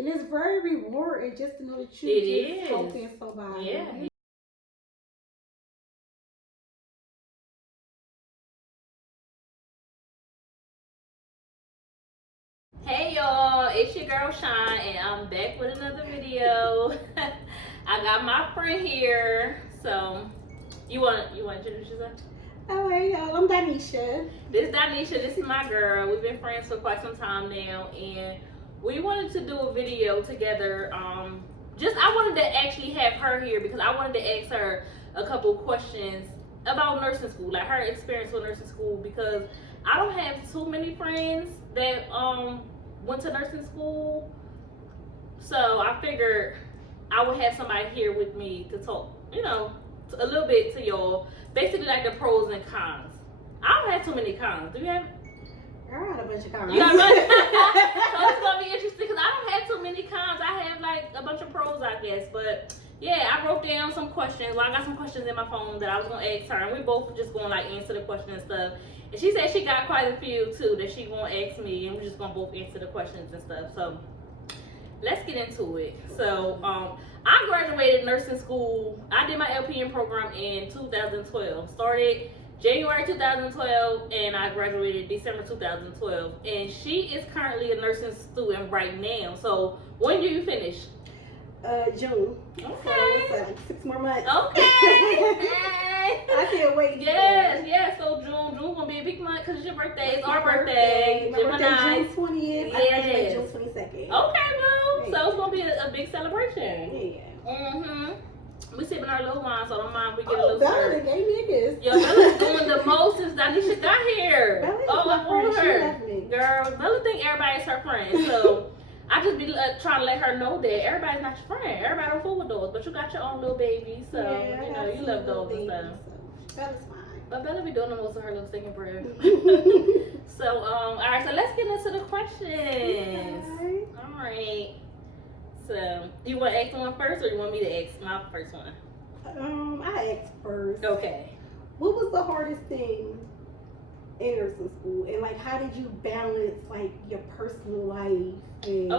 And it's very rewarding just to know that you're just helping somebody. Yeah. Hey y'all, it's your girl Shine, and I'm back with another video. I got my friend here, so you want to introduce yourself? Oh, hey y'all, I'm Donisha. This is Donisha. This is my girl. We've been friends for quite some time now, and we wanted to do a video together. I wanted to actually have her here because I wanted to ask her a couple questions about nursing school, like her experience with nursing school, because I don't have too many friends that went to nursing school, so I figured I would have somebody here with me to talk, a little bit to y'all, basically like the pros and cons. I don't have too many cons. Do you have? I got a bunch of cons. You got a bunch? So it's gonna be interesting because I don't have too many cons. I have like a bunch of pros, I guess. But yeah, I wrote down some questions. Well, I got some questions in my phone that I was gonna ask her, and we both just gonna like answer the question and stuff. And she said she got quite a few too that she gonna ask me, and we're just gonna both answer the questions and stuff. So let's get into it. So I graduated nursing school. I did my LPN program in 2012. Started January 2012, and I graduated December 2012. And she is currently a nursing student right now. So when do you finish? June. Okay. So it's like 6 more months. Okay. I can't wait. Yes. So June gonna be a big month because it's your birthday. It's our birthday. My birthday June 20th. I graduate June 22nd. Okay, boo. So it's gonna be a big celebration. Yeah. We sipping our little wine, so don't mind if we get a little Bella stirred. gave me this. Yo, Bella's doing the most since Donisha got here. Bella's my friend. She left me. Girl, Bella think everybody's her friend, so I just be trying to let her know that everybody's not your friend. Everybody don't fool with dogs, but you got your own little baby, so you love dogs and stuff. So Bella's fine. But Bella be doing the most of her little singing prayer. So, all right, so let's get into the questions. Okay. All right. So, you want to ask one first, or you want me to ask my first one? I asked first. Okay. What was the hardest thing in nursing school, and like how did you balance like your personal life and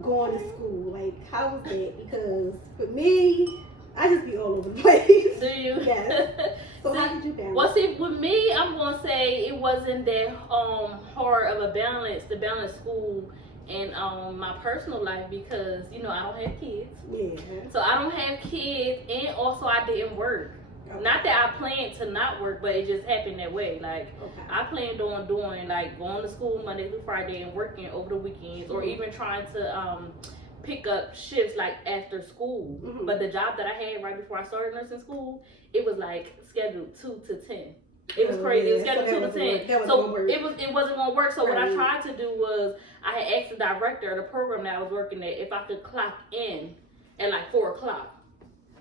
going to school? Like how was that? Because for me, I just be all over the place. Do you? Yes. So how did you balance? Well, see, with me, I'm gonna say it wasn't that hard of a balance to balance school and my personal life because I don't have kids. Yeah. So I don't have kids, and also I didn't work. Okay. Not that I planned to not work, but it just happened that way. Like I planned on doing like going to school Monday through Friday and working over the weekends, or even trying to pick up shifts like after school. But the job that I had right before I started nursing school, it was like scheduled 2 to 10. It was crazy. It was scheduled 2 to 10. So it wasn't gonna work. So what I tried to do was I had asked the director of the program that I was working at if I could clock in at like 4 o'clock,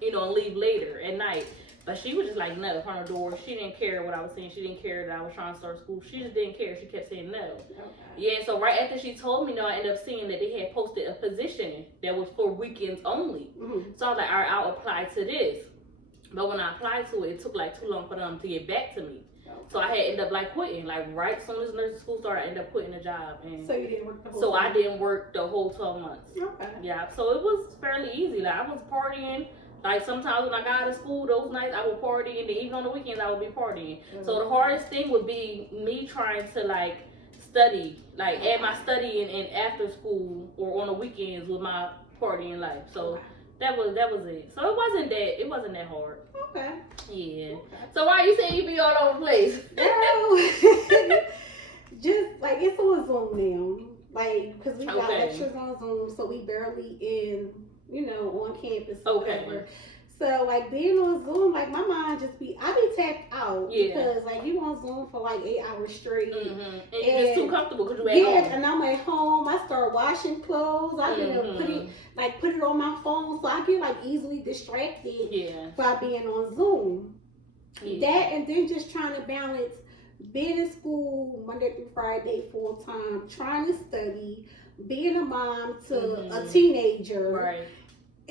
and leave later at night. But she was just like no on the door. She didn't care what I was saying. She didn't care that I was trying to start school. She just didn't care. She kept saying no. Yeah, so right after she told me no, I ended up seeing that they had posted a position that was for weekends only. So I was like, all right, I'll apply to this. But when I applied to it, it took like too long for them to get back to me. So I had ended up like quitting. Like right as soon as nursing school started, I ended up quitting the job. And so you didn't work the whole So time? I didn't work the whole 12 months. Okay. Yeah, so it was fairly easy. Like I was partying. Like sometimes when I got out of school, those nights I would party, and then even on the weekends I would be partying. So the hardest thing would be me trying to like study, like add my studying in after school or on the weekends with my partying life. So that was it. So it wasn't that hard. Okay. Yeah. So why you saying you be all over the place? Just like it's on Zoom now, like because we got lectures on Zoom, so we barely in. On campus or whatever. So like being on Zoom, like my mind I be tapped out because like you on Zoom for like 8 hours straight. And you're just too comfortable because you at home. And I'm at home. I start washing clothes. I put it on my phone, so I get like easily distracted by being on Zoom. That and then just trying to balance being in school Monday through Friday full time, trying to study, being a mom to a teenager. Right.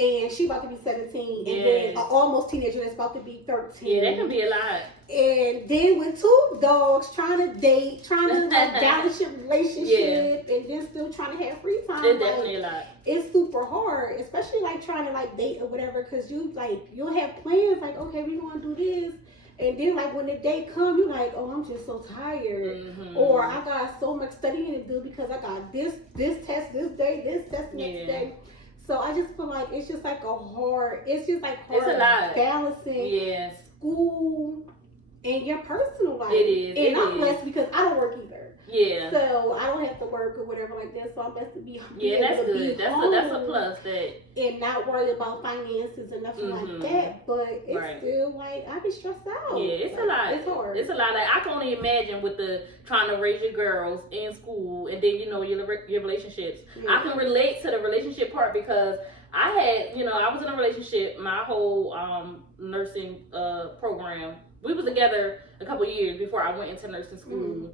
and she about to be 17, and then an almost teenager that's about to be 13. Yeah, that can be a lot. And then with 2 dogs trying to date, trying to like balance your relationship, and then still trying to have free time. It's definitely a lot. It's super hard, especially like trying to like date or whatever, because you'll have plans like, okay, we gonna do this. And then, like, when the day comes, you're like, oh, I'm just so tired. Or I got so much studying to do because I got this test this day, this test next day. So I just feel like it's just like it's a lot balancing school and your personal life. It is. And I'm blessed because I don't work either. Yeah. So I don't have to work or whatever like that. So I'm blessed to be that's good. That's a plus that. And not worry about finances and nothing like that. But it's still like I be stressed out. Yeah, it's a lot. It's hard. It's a lot. Like I can only imagine with the trying to raise your girls in school and then your relationships. Yeah. I can relate to the relationship part because I had I was in a relationship my whole nursing program. We was together a couple years before I went into nursing school.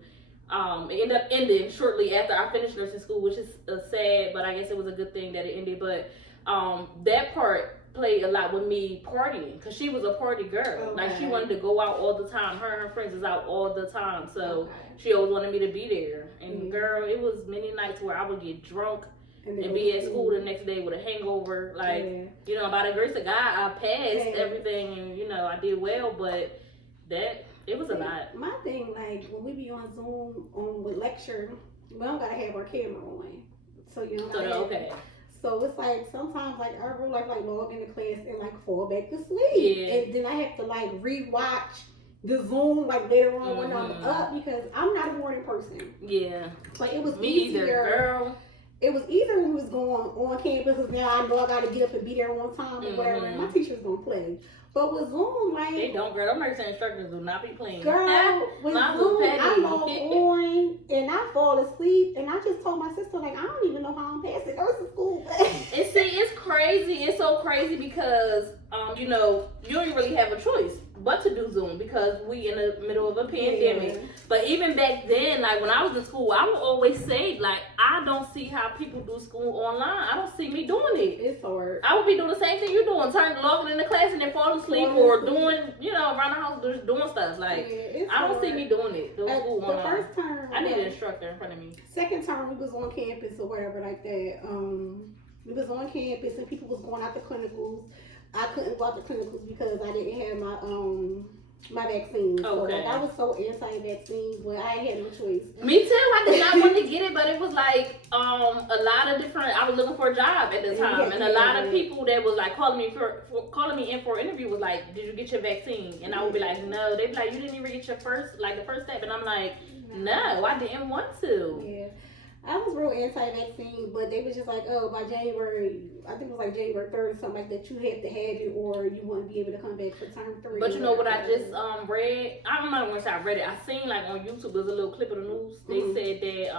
It ended up ending shortly after I finished nursing school, which is sad, but I guess it was a good thing that it ended. But that part played a lot with me partying, because she was a party girl. Okay. Like, she wanted to go out all the time. Her and her friends is out all the time, so she always wanted me to be there. And girl, it was many nights where I would get drunk and be at school the next day with a hangover. Like, by the grace of God, I passed everything, and I did well, but it was a lot. My thing, like, when we be on Zoom with lecture, we don't gotta have our camera on. So, okay. So it's like, sometimes, like, I will, like log into class and, like, fall back to sleep. Yeah. And then I have to, like, rewatch the Zoom, like, later on when I'm up, because I'm not a morning person. Yeah. Like, it was easier. Either, girl. It was either when we was going on campus, because now I know I gotta get up and be there on time or whatever, and my teacher's gonna play. But with Zoom, like... They don't, girl. Them nursing instructors do not be playing. Girl, with Zoom, I log on and I fall asleep. And I just told my sister, like, I don't even know how I'm passing nursing school. It's crazy. It's so crazy because, you don't really have a choice but to do Zoom because we in the middle of a pandemic. Yeah. But even back then, like, when I was in school, I would always say, like, I don't see how people do school online. I don't see me doing it. It's hard. I would be doing the same thing you're doing, logging in the class and then falling asleep or doing, around the house, just doing stuff. Like, I don't see me doing it. Doing school online. The first term, I need an instructor in front of me. Second term, we was on campus or whatever like that. We was on campus and people was going out to clinicals. I couldn't go out to clinicals because I didn't have my vaccine. So, like, I was so anti-vaccine, but I had no choice. Me too. I did not want to get it, but it was like a lot of different. I was looking for a job at the time, and a lot of people that was like calling me in for an interview was like, "Did you get your vaccine?" And I would be like, "No." They'd be like, "You didn't even get your first step," and I'm like, "No, I didn't want to." Yeah. I was real anti-vaccine, but they was just like, oh, by January, I think it was like January 3rd or something like that, you have to have it or you wouldn't be able to come back for term 3. But you know what I just read? I'm not going to say I read it. I seen like on YouTube, there's a little clip of the news. They said that,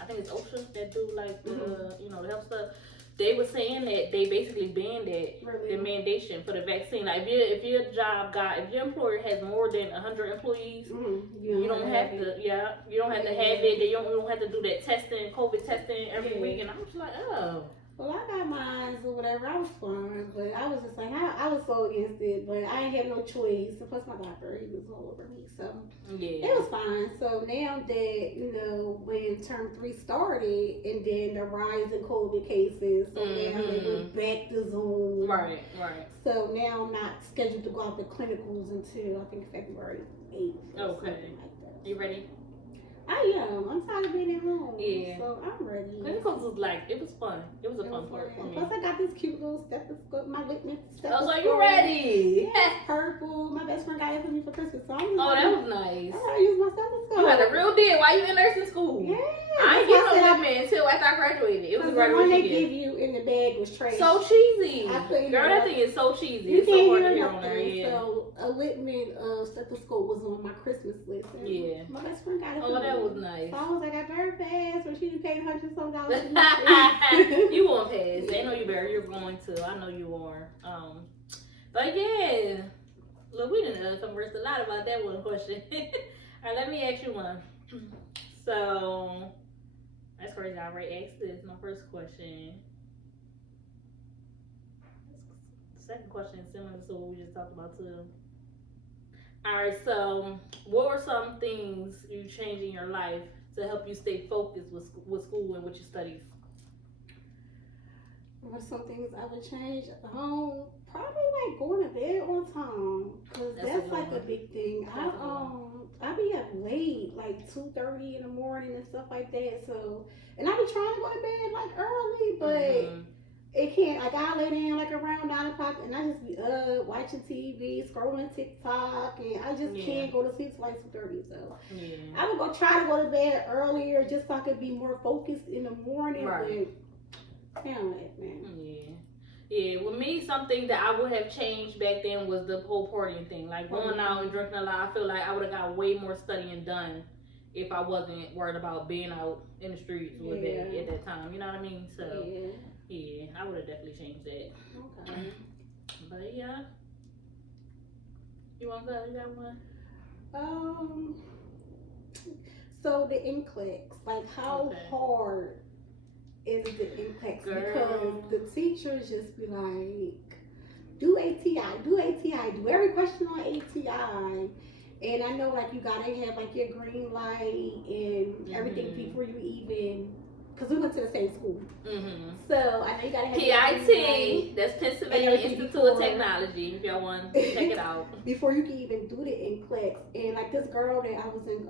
I think it's OSHA that do like the, the health stuff. They were saying that they basically banned it, the mandation for the vaccine. Like if your employer has more than 100 employees, you don't have to. Yeah, you don't have to have it. You don't have to do that testing, COVID testing every week. And I was like, oh. Well, I got mine or whatever. I was fine, but I was just like, I was so against it, but I ain't have no choice. And plus, my doctor, he was all over me, so it was fine. So now that when term 3 started, and then the rise in COVID cases, so now they went back to Zoom. Right. So now I'm not scheduled to go out to clinicals until I think February 8th. Okay. Like that. You ready? I am. I'm tired of being at home. Yeah. So I'm ready. Clinicals was like, it was fun. It was a fun part for me. Plus I got this cute little stethoscope, my litmus stethoscope. Oh, so you ready? Yeah, purple. My best friend got it for me for Christmas. So that was nice. I gotta use my stethoscope. You had a real deal. Why you in nursing school? Yeah. I ain't get no litmus until after I graduated. It was the one they give you in the bag was trash. So cheesy. Girl, that thing is so cheesy. You it's can't so hard hear to hear on there. Yeah. So a litmus stethoscope was on my Christmas list. Yeah. My best friend got it for me. Oh, that was nice. So I was like, I better pass, but she didn't pay $100-some. You won't pass. They know you better. You're going to. I know you are. But yeah. Look, we didn't converse a lot about that one question. All right, let me ask you one. So, that's crazy. I already asked this. My first question. second question is similar to what we just talked about too. All right, so what were some things you changed in your life to help you stay focused with school and with your studies? What are some things I would change? Probably like going to bed on time, cause that's like a big thing. I be up late, like 2:30 in the morning and stuff like that. So, and I be trying to go to bed like early, but it can't. I gotta lay down like around 9 o'clock, and I just be watching TV, scrolling TikTok, and I just can't go to sleep till like 2:30. So I would try to go to bed earlier just so I could be more focused in the morning. Right. But man. Yeah, with me, something that I would have changed back then was the whole partying thing. Like going out and drinking a lot, I feel like I would have got way more studying done if I wasn't worried about being out in the streets with that at that time. You know what I mean? So, yeah, I would have definitely changed that. Okay. But yeah. You want to go? You got one? So the NCLEX, like how hard is the NCLEX? Because the teachers just be like, do ATI, do every question on ATI. And I know like you gotta have like your green light and everything before you even, because we went to the same school. So I know you gotta have PIT, that's Pennsylvania Institute of Technology, if y'all want to check it out. Before you can even do the NCLEX. And like this girl that I was in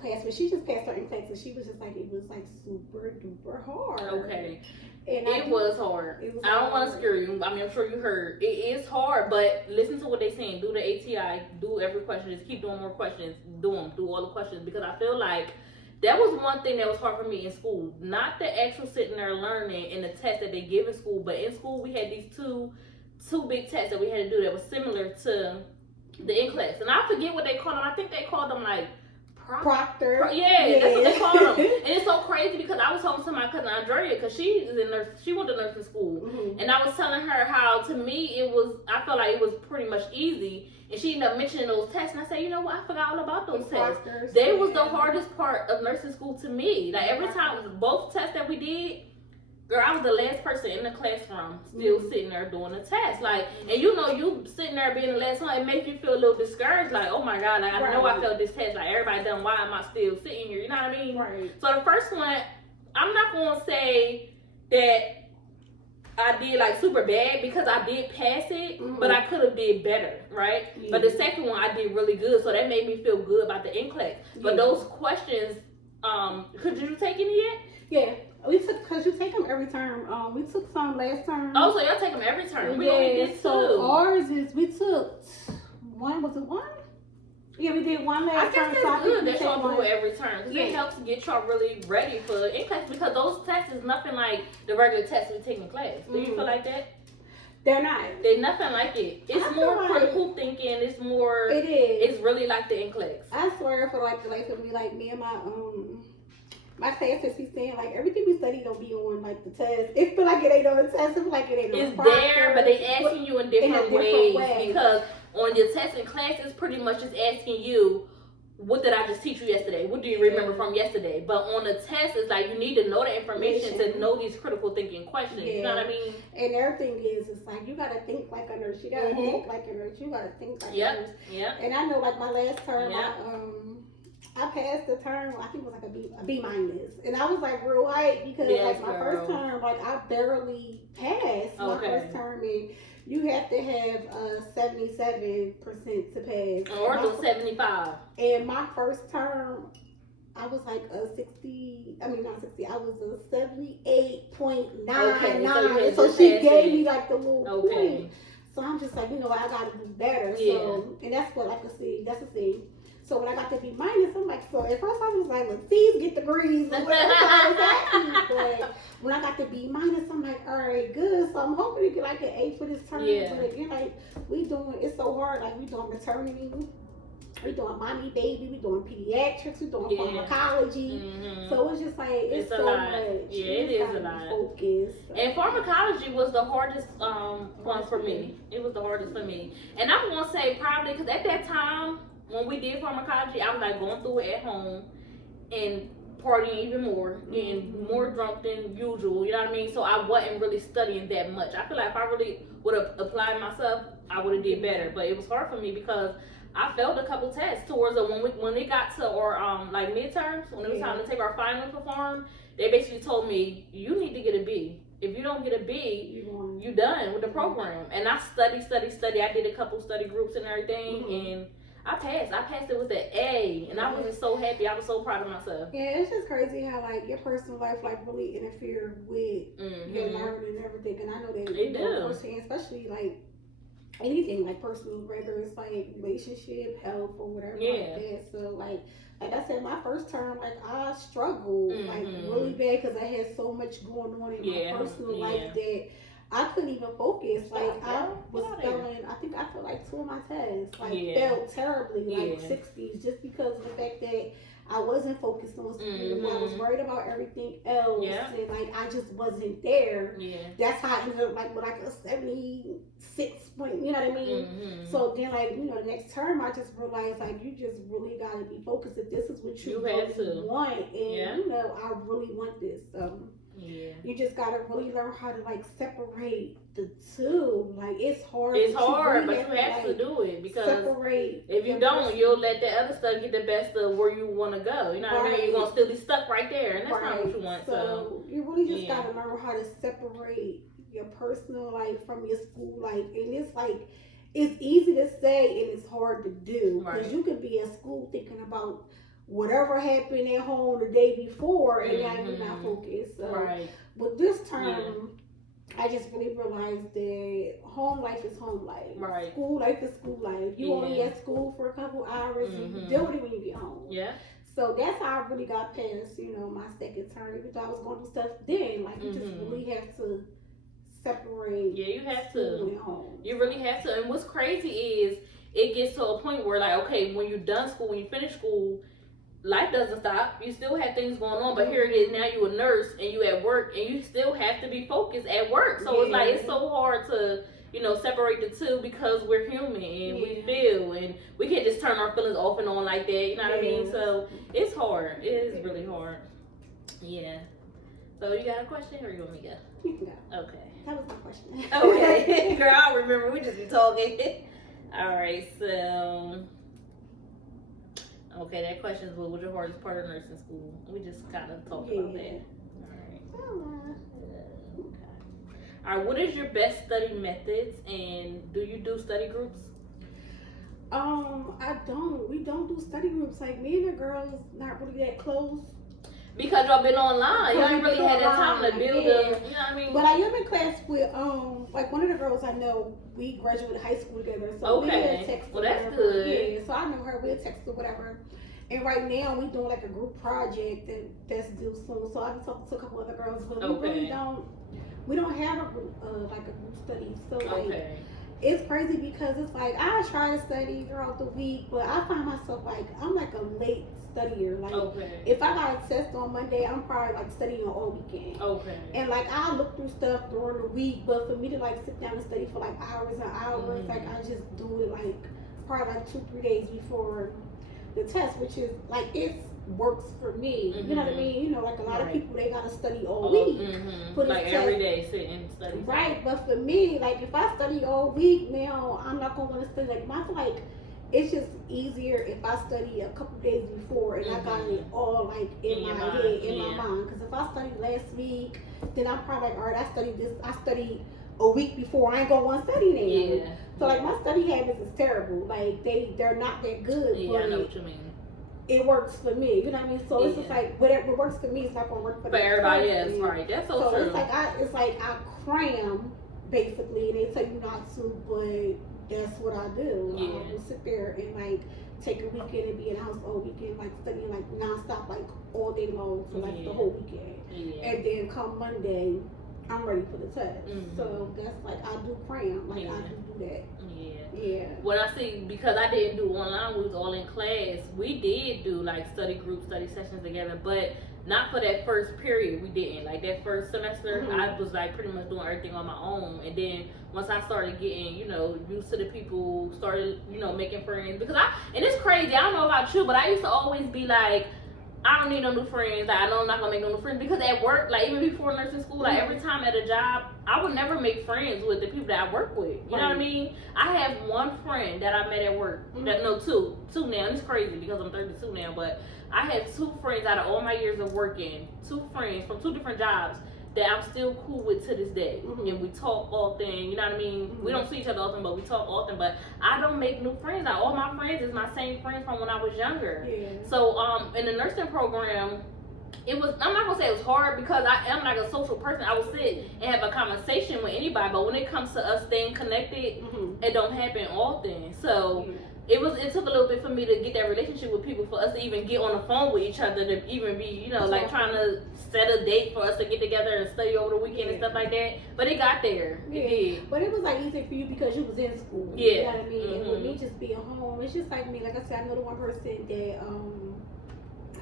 class, but she just passed her NCLEX, and she was just like, it was like super duper hard. Okay. And it was hard. I don't want to scare you. I mean, I'm sure you heard. It is hard, but listen to what they're saying. Do the ATI. Do every question. Just keep doing more questions. Do all the questions. Because I feel like that was one thing that was hard for me in school. Not the actual sitting there learning and the test that they give in school, but in school we had these two big tests that we had to do that was similar to the NCLEX. And I forget what they called them. I think they called them like Proctor. That's what they call them. And it's so crazy because I was talking to my cousin Andrea because she went to nursing school. And I was telling her how to me I felt like it was pretty much easy. And she ended up mentioning those tests. And I said, you know what? I forgot all about those tests. They was the hardest part of nursing school to me. Like every time, both tests that we did, girl, I was the last person in the classroom still sitting there doing the test. Like, and you know, you sitting there being the last one, it makes you feel a little discouraged. Like, oh my God, like, I know I failed this test. Like, everybody done, why am I still sitting here? You know what I mean? Right. So the first one, I'm not going to say that I did like super bad because I did pass it, but I could have did better, right? But the second one, I did really good. So that made me feel good about the NCLEX. But those questions, did you take any yet? Yeah. We took, because you take them every term. We took some last term. Oh, so y'all take them every term. We only did two. So ours is, we took one, was it one? Yeah, we did one last term. I guess that's good that y'all do it every term. Because it helps get y'all really ready for NCLEX, because those tests is nothing like the regular tests we take in class. Do you feel like that? They're not. They're nothing like it. It's more critical thinking. It's more. It is. It's really like the NCLEX. I swear, for like the life of me, like me and my therapist, he's saying like everything we study don't be on like the test. It feel like it ain't on the test. It feel like it ain't on the proctor. It's there, but they asking you in different ways. Because on your test in class, it's pretty much just asking you, what did I just teach you yesterday? What do you remember from yesterday? But on the test, it's like you need to know the information to know these critical thinking questions. You know what I mean? And everything is, it's like you gotta think like a nurse. You gotta think like a nurse. You gotta think like a nurse. And I know, like my last term, I passed the term. I think it was like a B minus, and I was like real hyped because like my first term, like I barely passed my first term, and you have to have 77% to pass, or the 75. And my first term, I was like a 60. I mean, not 60. I was a 78.99. So she gave me like the little point. So I'm just like, you know, I gotta do better. So, and that's what I could see. That's a C. So when I got to B minus, I'm like, so at first I was like, well, C's get degrees. But when I got to B minus, I'm like, all right, good. So I'm hoping to get like an A for this term. But you know, like it's so hard. Like we doing maternity, we doing mommy, baby, we doing pediatrics, we doing pharmacology. So it's just like it's so much. Yeah, it is a lot. Focus. And pharmacology was the hardest one for me. It was the hardest for me. And I'm gonna say probably because at that time, when we did pharmacology, I was like going through it at home and partying even more, getting more drunk than usual, you know what I mean? So I wasn't really studying that much. I feel like if I really would have applied myself, I would have did better. But it was hard for me because I failed a couple tests towards when it got to our like midterms, when it was time to take our finals for Pharm, they basically told me, you need to get a B. If you don't get a B, you done with the program. And I studied. I did a couple study groups and everything, and I passed it with an A, and I was just so happy. I was so proud of myself. Yeah, it's just crazy how like your personal life like really interfere with your learning and everything. And I know that it do, especially like anything like personal, whether it's like relationship, health, or whatever like that. So like I said, my first term, like I struggled like really bad because I had so much going on in my personal life that I couldn't even focus. Like I was failing. I think I failed like 2 of my tests. Like failed terribly, like 60s, just because of the fact that I wasn't focused on school. I was worried about everything else, and like I just wasn't there. That's how I ended up like with like a 76 point. You know what I mean? So then like the next term, I just realized like you just really gotta be focused if this is what you really want, and I really want this. You just gotta really learn how to like separate the two. Like it's hard. It's hard, but you have to do it because if you don't, you'll let that other stuff get the best of where you want to go. You know what I mean? You're gonna still be stuck right there, and that's not what you want. So you really just gotta learn how to separate your personal life from your school life, and it's like it's easy to say and it's hard to do because you could be at school thinking about whatever happened at home the day before, and now you're not focused. So, but this term, I just really realized that home life is home life. School life is school life. You only at school for a couple hours, and you deal with it when you get home. So that's how I really got past, my second term. Even though I was going to do stuff then, like you just really have to separate. Yeah, you have to. And home. You really have to. And what's crazy is it gets to a point where like, okay, when you're done school, when you finish school, life doesn't stop. You still have things going on, but here it is. Now you're a nurse and you at work, and you still have to be focused at work. So it's like it's so hard to separate the two because we're human and we feel, and we can't just turn our feelings off and on like that. You know what I mean? So it's hard. It is really hard. Yeah. So you got a question, or you want me to go? You can go. Okay. That was my question. Okay. Girl, I remember we just be talking. All right. So. Okay, that question is what was your hardest part of nursing school? We just kind of talked about that. All right, what is your best study methods, and do you do study groups? I don't. We don't do study groups. Like me and the girls, not really that close. Because y'all been online, you ain't really had that time to build a, you know what I mean? But I am in class with like one of the girls I know. We graduated high school together, so we had text. Well, that's good. Yeah, so I know her. We'll text or whatever. And right now we doing like a group project that's due soon. So I've been talking to a couple other girls, but we really don't. We don't have a group like a group study. So like it's crazy because it's like I try to study throughout the week, but I find myself like I'm like a late studier. Like if I got a test on Monday, I'm probably like studying all weekend. And like I look through stuff during the week, but for me to like sit down and study for like hours and hours, like I just do it like probably like 2-3 days before the test, which is like it works for me. You know what I mean? Like a lot of people, they gotta study all week. For like every day sit and study. Right, but for me, like if I study all week now, I'm not gonna want to study. Like I feel like it's just easier if I study a couple days before and I got it all like in my head, in my mind. Because if I studied last week, then I'm probably like, all right, I studied a week before. I ain't gonna want to study now. So like my study habits is terrible. Like they're not that good. Yeah, I know what you mean. It works for me. You know what I mean? So it's just like whatever works for me is not gonna work for everybody else. Right? That's so true. It's like I cram basically, and they tell you not to, but that's what I do. I will sit there and like take a weekend and be in the house all weekend, like studying like nonstop, like all day long for like the whole weekend. And then come Monday, I'm ready for the test. So that's like I do cram, like I do that. What I see, because I didn't do online, we was all in class. We did do like study group, study sessions together, but not for that first period. We didn't. Like that first semester, I was like pretty much doing everything on my own. And then once I started getting, used to the people, started, making friends. Because and it's crazy, I don't know about you, but I used to always be like, I don't need no new friends. Like, I know I'm not gonna make no new friends because at work, like even before nursing school, like every time at a job, I would never make friends with the people that I work with. You know what I mean? I have one friend that I met at work. Two now. It's crazy because I'm 32 now, but I had 2 friends out of all my years of working. 2 friends from 2 different jobs that I'm still cool with to this day. And we talk often, you know what I mean? We don't see each other often, but we talk often. But I don't make new friends. Like, all my friends is my same friends from when I was younger. So in the nursing program, it was, I'm not gonna say it was hard because I am like a social person. I will sit and have a conversation with anybody, but when it comes to us staying connected, it don't happen often. So it took a little bit for me to get that relationship with people, for us to even get on the phone with each other, to even be, you know, like trying to set a date for us to get together and study over the weekend and stuff like that. But it got there. It did. But it was like easy for you because you was in school. You know what I mean? And with me just being home, it's just like me. Like I said, I know the one person that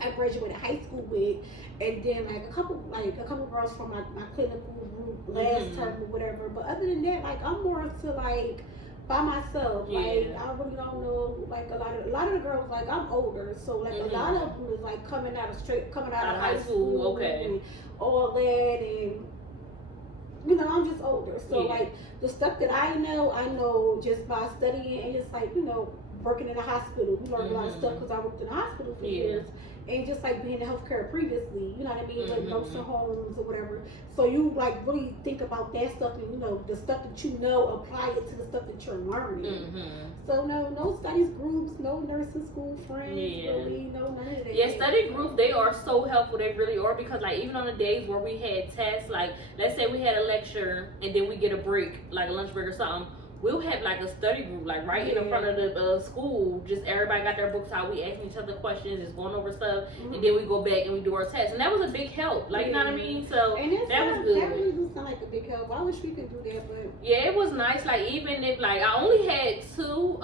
I graduated high school with, and then like a couple girls from my clinical group last term or whatever. But other than that, like I'm more to like by myself. Like I really don't know. Like a lot of the girls, like I'm older, so like a lot of them is like coming out of high school, and all that, and you know I'm just older. So like the stuff that I know just by studying and just like, you know, working in a hospital. We learned a lot of stuff because I worked in a hospital for years. And just like being in healthcare previously, you know what I mean, like nursing homes or whatever. So you like really think about that stuff, and you know the stuff that you know, apply it to the stuff that you're learning. So no studies groups, no nursing school friends, really, no none of that. Yeah, study groups, they are so helpful. They really are, because like even on the days where we had tests, like let's say we had a lecture and then we get a break, like a lunch break or something. We'll have like a study group, like right in the front of the school. Just everybody got their books out. We asking each other questions, just going over stuff, and then we go back and we do our tests. And that was a big help. Like, you know what I mean? So that was good. That really does sound like a big help. I wish we could do that, but yeah, it was nice. Like even if like I only had two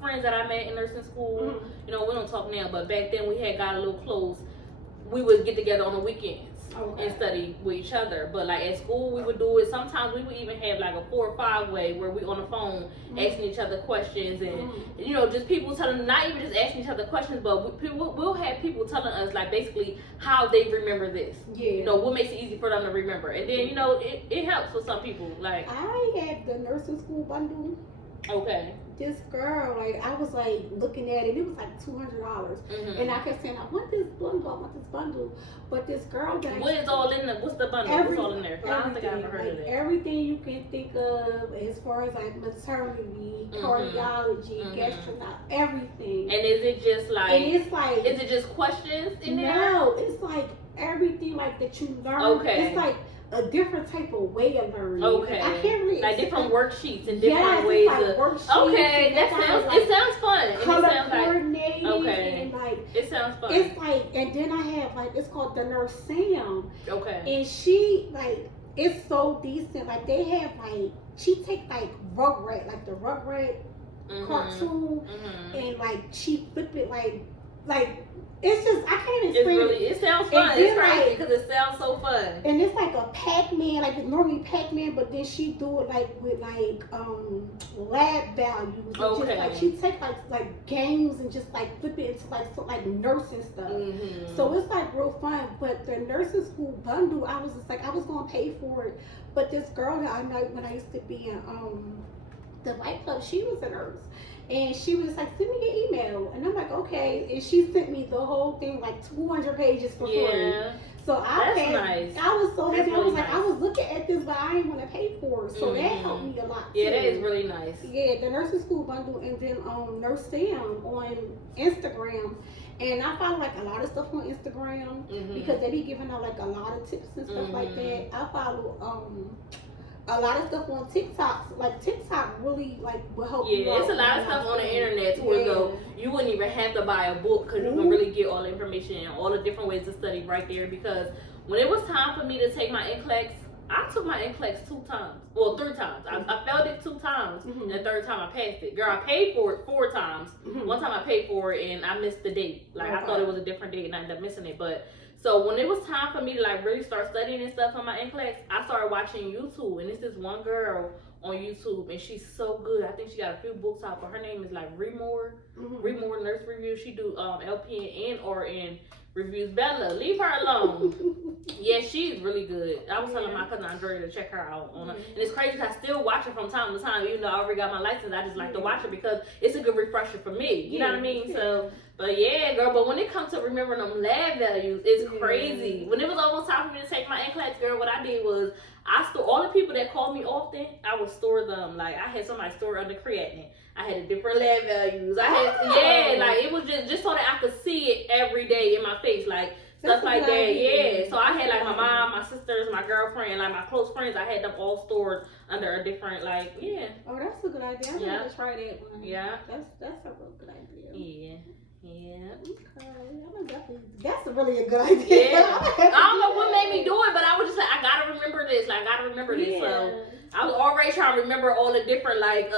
friends that I met in nursing school. You know, we don't talk now, but back then we had got a little close. We would get together on the weekends. And study with each other. But like at school we would do it. Sometimes we would even have like a 4 or 5 way where we on the phone asking each other questions, and you know, just people telling, not even just asking each other questions, but we'll have people telling us like basically how they remember this. You know, what makes it easy for them to remember. And then, you know, it helps for some people. Like I had the nursing school bundle. This girl, like I was like looking at it, it was like $200, and I kept saying, I want this bundle, but this girl that what's all in the, what's the bundle? What's all in there? I don't think I've ever heard of that. Everything you can think of as far as like maternity, cardiology, gastroenterology, everything. And is it just like? And it's like, is it just questions in there? No, it's like everything like that you learn. It's like a different type of way of learning. I can't really like different worksheets and different ways of it sounds fun. Color it sounds coordinating, like and like it sounds fun. It's like, and then I have like, it's called the Nurse Sam. And she like, it's so decent. Like they have like, she take like Rugrat, like the Rugrat cartoon, and like she flip it like it's just, I can't even explain it. It sounds fun. It's crazy because it sounds so fun. And it's like a Pac-Man, like it's normally Pac-Man, but then she do it like with like lab values. Just like she take like games and just like flip it into like nursing stuff. So it's like real fun. But the nursing school bundle, I was just like, I was gonna pay for it, but this girl that I know when I used to be in the White Club, she was a nurse. And she was like, send me your email. And I'm like, okay. And she sent me the whole thing, like 200 pages for free. So I was so happy. I was like, I was looking at this, but I didn't want to pay for it. So that helped me a lot too. Yeah, that is really nice. Yeah, the nursing school bundle, and then Nurse Sam on Instagram. And I follow like a lot of stuff on Instagram because they be giving out like a lot of tips and stuff like that. I follow a lot of stuff on TikTok. Like TikTok really like will help you out. It's a lot of stuff on the internet too, as though you wouldn't even have to buy a book, because you can really get all the information and all the different ways to study right there. Because when it was time for me to take my NCLEX, I took my NCLEX 2 times. Well, 3 times. I failed it 2 times, and the 3rd time I passed it. Girl, I paid for it 4 times. One time I paid for it and I missed the date. Like I thought it was a different date and I ended up missing it. But So when it was time for me to like really start studying and stuff on my NCLEX, I started watching YouTube, and it's this one girl on YouTube, and she's so good. I think she got a few books out, but her name is like Remore Nurse Review. She do LPN and RN reviews. Bella, leave her alone. Yeah, she's really good. I was telling my cousin Andrea to check her out on her. And it's crazy, I still watch her from time to time, even though I already got my license. I just like to watch it because it's a good refresher for me. You know what I mean? So, but yeah, girl. But when it comes to remembering them lab values, it's crazy. When it was almost time for me to take my NCLEX, girl, what I did was I store all the people that called me often. I would store them. Like I had somebody store under creatinine. I had the different lab values. I had like it was just so that I could see it every day in my face, like stuff like that. Yeah. So I had like my mom, my sisters, my girlfriend, like my close friends. I had them all stored under a different like Oh, that's a good idea. I'm gonna try that one. Yeah. That's a real good idea. Yeah. Yeah. Okay. That's really a good idea. Yeah. I don't know what made me do it, but I was just like, I gotta remember this. Like, I gotta remember this. So I was already trying to remember all the different like